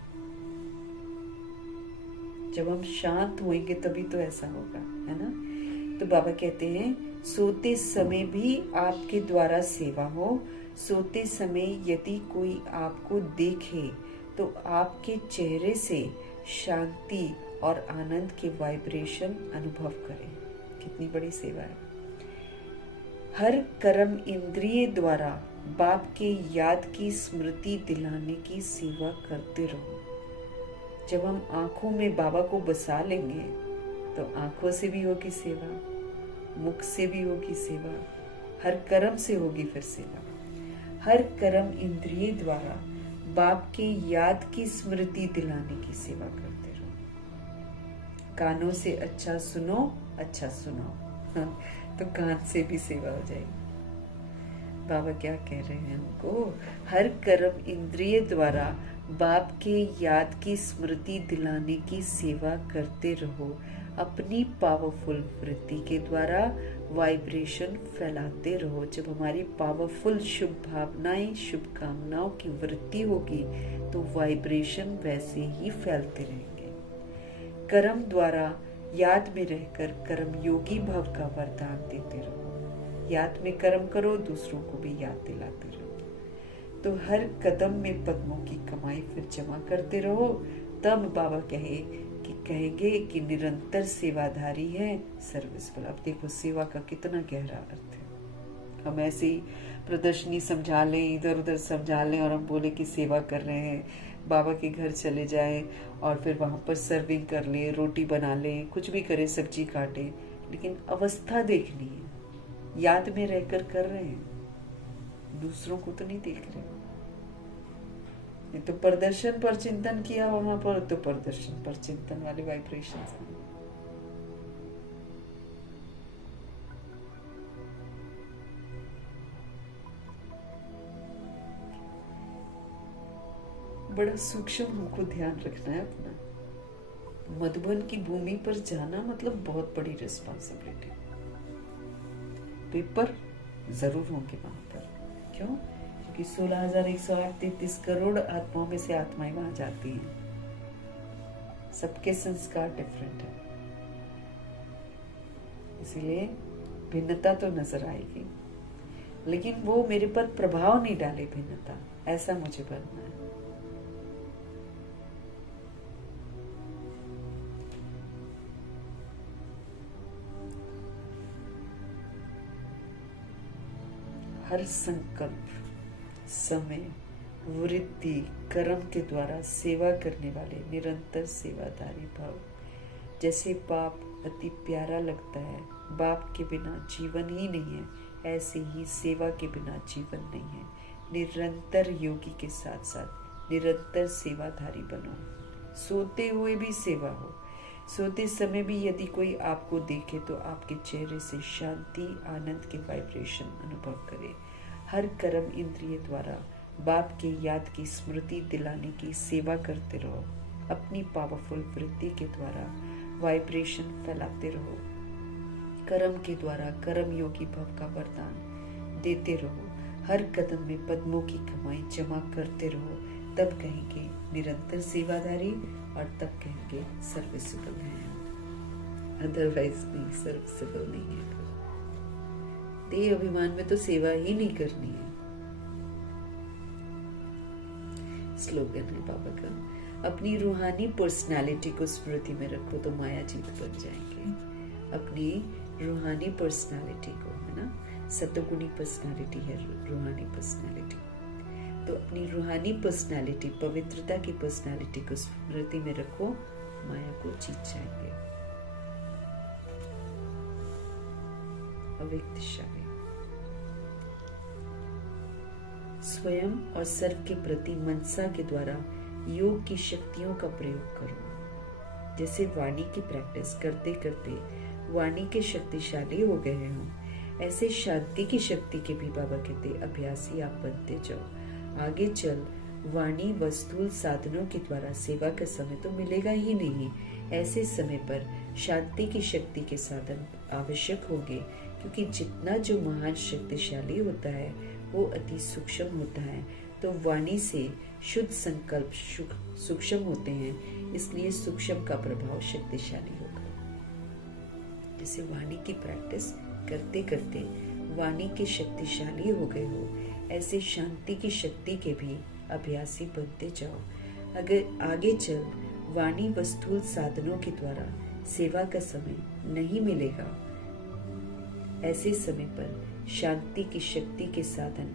जब हम शांत होंगे तभी तो ऐसा होगा, है ना। तो बाबा कहते हैं सोते समय भी आपके द्वारा सेवा हो। सोते समय यदि कोई आपको देखे तो आपके चेहरे से शांति और आनंद के वाइब्रेशन अनुभव करें। कितनी बड़ी सेवा है। हर कर्म इंद्रिय द्वारा बाप के याद की स्मृति दिलाने की सेवा करते रहो। जब हम आंखों में बाबा को बसा लेंगे तो आंखों से भी होगी सेवा, मुख से भी होगी सेवा, हर कर्म से होगी फिर सेवा। हर कर्म इंद्रिय द्वारा बाप के याद की स्मृति दिलाने की सेवा करते रहो। कानों से अच्छा सुनो, अच्छा सुनो तो कान से भी सेवा हो जाएगी। बाबा क्या कह रहे हैं हमको? हर कर्म इंद्रिय द्वारा बाप के याद की स्मृति दिलाने की सेवा करते रहो। अपनी पावरफुल वृत्ति के द्वारा वाइब्रेशन फैलाते रहो। जब हमारी पावरफुल शुभ भावनाएं, शुभ कामनाओं की वृत्ति होगी तो वाइब्रेशन वैसे ही फैलते रहेंगे। कर्म द्वारा याद में रहकर कर्म योगी भव का वरदान देते रहो। याद में कर्म करो, दूसरों को भी याद दिलाते रहो। तो हर कदम में पद्मों की कमाई फिर जमा करते रहो। तब बाबा कहेंगे कि निरंतर सेवाधारी है, सर्विसफुल। अब देखो सेवा का कितना गहरा अर्थ है। हम ऐसे ही प्रदर्शनी समझा लें, इधर उधर समझा लें और हम बोले कि सेवा कर रहे हैं। बाबा के घर चले जाएं और फिर वहां पर सर्विंग कर लें, रोटी बना लें, कुछ भी करें, सब्जी काटें, लेकिन अवस्था देखनी है। याद में रहकर कर रहे हैं, दूसरों को तो नहीं देख रहे। नहीं तो प्रदर्शन पर चिंतन किया वहां पर, तो प्रदर्शन पर चिंतन वाले वाइब्रेशन। बड़ा सूक्ष्म हमको ध्यान रखना है अपना। मधुबन की भूमि पर जाना मतलब बहुत बड़ी रिस्पॉन्सिबिलिटी। पेपर जरूर होंगे वहां पर। क्यों? क्योंकि 16,133 करोड़ आत्माओं में से आत्माएं वहां जाती हैं। सबके संस्कार डिफरेंट है, इसीलिए भिन्नता तो नजर आएगी, लेकिन वो मेरे पर प्रभाव नहीं डाले भिन्नता। ऐसा मुझे बनना है। हर संकल्प, समय, वृत्ति, कर्म के द्वारा सेवा करने वाले निरंतर सेवाधारी भाव। जैसे बाप अति प्यारा लगता है, बाप के बिना जीवन ही नहीं है, ऐसे ही सेवा के बिना जीवन नहीं है। निरंतर योगी के साथ साथ निरंतर सेवाधारी बनो। सोते हुए भी सेवा हो। सोते समय भी यदि कोई आपको देखे तो आपके चेहरे से शांति, आनंद के वाइब्रेशन अनुभव करे। हर कर्म इंद्रिय द्वारा बाप के याद की स्मृति दिलाने की सेवा करते रहो। अपनी पावरफुल वृत्ति के द्वारा वाइब्रेशन फैलाते रहो। कर्म के द्वारा कर्म योगी भव का वरदान देते रहो। हर कदम में पद्मों की कमाई जमा करते रहो। तब कहेंगे निरंतर सेवाधारी और तब कहेंगे सर्विसेबल है। अदरवाइज नहीं, सर्विसेबल नहीं है। देह अभिमान में तो सेवा ही नहीं करनी है। स्लोगन है बाबा का, अपनी रूहानी पर्सनालिटी को स्मृति में रखो तो माया जीत बन जाएंगे। अपनी रूहानी पर्सनालिटी को, है ना, सतोगुणी पर्सनालिटी है रूहानी पर्सनालिटी। तो अपनी रूहानी पर्सनालिटी, पवित्रता की पर्सनालिटी को स्मृति में रखो, माया को जीत जाएंगे। अव्यक्त दिशा में स्वयं और सर्व के प्रति मनसा के द्वारा योग की शक्तियों का प्रयोग करो। जैसे वाणी की प्रैक्टिस करते करते वाणी के शक्तिशाली हो गए हों, ऐसे शांति की शक्ति के भी बाबा कहते अभ्यासी आप बनते जाओ। आगे चल वाणी वस्तुल साधनों के द्वारा सेवा का समय तो मिलेगा ही नहीं। ऐसे समय पर शांति की शक्ति के साधन आवश्यक होंगे, क्योंकि जितना जो महान शक्तिशाली होता है वो अति सूक्ष्म होता है। तो वाणी से शुद्ध संकल्प सूक्ष्म होते हैं, इसलिए सूक्ष्म का प्रभाव शक्तिशाली होगा। जैसे वाणी की प्रैक्टिस करते करते वाणी के शक्तिशाली हो गए हो, ऐसे शांति की शक्ति के भी अभ्यासी बनते जाओ। अगर आगे चल वाणी वस्तुल साधनों के द्वारा सेवा का समय नहीं मिलेगा, ऐसे समय पर शांति की शक्ति के साधन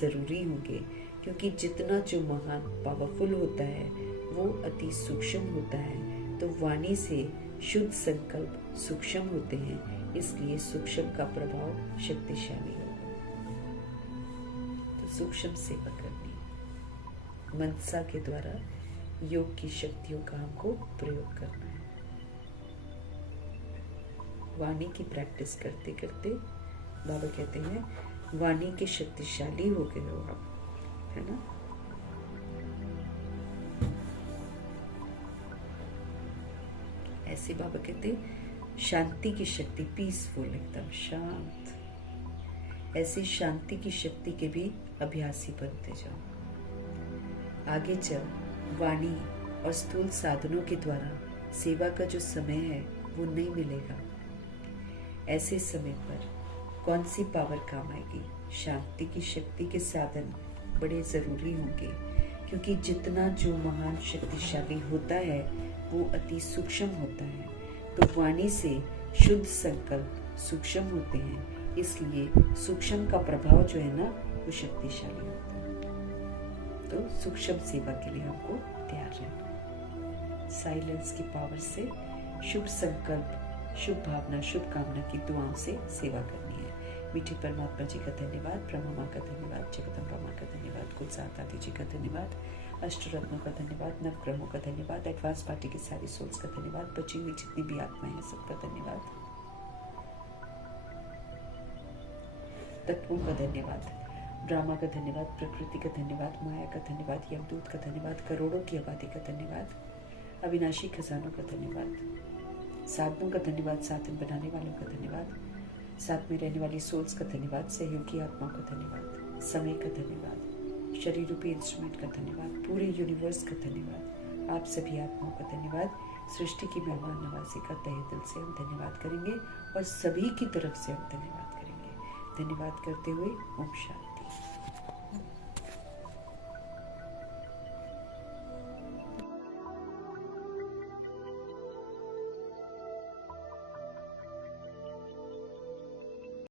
जरूरी होंगे, क्योंकि जितना जो महान पावरफुल होता है वो अति सूक्ष्म होता है। तो वाणी से शुद्ध संकल्प सूक्ष्म होते हैं, इसलिए सूक्ष्म का प्रभाव शक्तिशाली होगा। तो सूक्ष्म सेवा करनी, मनसा के द्वारा योग की शक्तियों का हमको प्रयोग करना है। वाणी की प्रैक्टिस करते करते बाबा कहते हैं वाणी के शक्तिशाली हो गए हो आप, है ना। ऐसे बाबा कहते शांति की शक्ति, पीसफुल, एकदम शांत, ऐसी शांति की शक्ति के भी अभ्यासी बनते जाओ। आगे चल वाणी और स्थूल साधनों के द्वारा सेवा का जो समय है वो नहीं मिलेगा। ऐसे समय पर कौन सी पावर काम आएगी? शांति की शक्ति के साधन बड़े जरूरी होंगे, क्योंकि जितना जो महान शक्तिशाली होता है वो अति सूक्ष्म होता है। तो वाणी से शुद्ध संकल्प सूक्ष्म होते हैं, इसलिए सूक्ष्म का प्रभाव जो है ना वो शक्तिशाली होता है। तो सूक्ष्म सेवा के लिए हमको तैयार रहना है। साइलेंस की पावर से शुभ संकल्प, शुभ भावना, शुभ कामना की दुआओं से सेवा करनी है। मीठे परमात्मा जी का धन्यवाद, ब्रह्मा माँ का धन्यवाद, जगदम्बा माँ का धन्यवाद, कुलसार दादी जी का धन्यवाद, अष्टरत्नों का धन्यवाद, नवग्रहों का धन्यवाद, एडवांस पार्टी की सारी सोल्स का धन्यवाद, बची हुई जितनी भी आत्माएं हैं सबका धन्यवाद, तत्वों का धन्यवाद, ब्रह्मा का धन्यवाद, प्रकृति का धन्यवाद, माया का धन्यवाद, यमदूत का धन्यवाद, करोड़ों की आबादी का धन्यवाद, अविनाशी खजानों का धन्यवाद, साधनों का धन्यवाद, साधन बनाने वालों का धन्यवाद, साथ में रहने वाली सोल्स का धन्यवाद, सहयोगी आत्माओं का धन्यवाद, समय का धन्यवाद, शरीर रूपी इंस्ट्रूमेंट का धन्यवाद, पूरे यूनिवर्स का धन्यवाद, आप सभी आत्माओं का धन्यवाद। सृष्टि की मेहमान नवाजी का तहे दिल से हम धन्यवाद करेंगे और सभी की तरफ से हम धन्यवाद करेंगे। धन्यवाद करते हुए ओम शांति।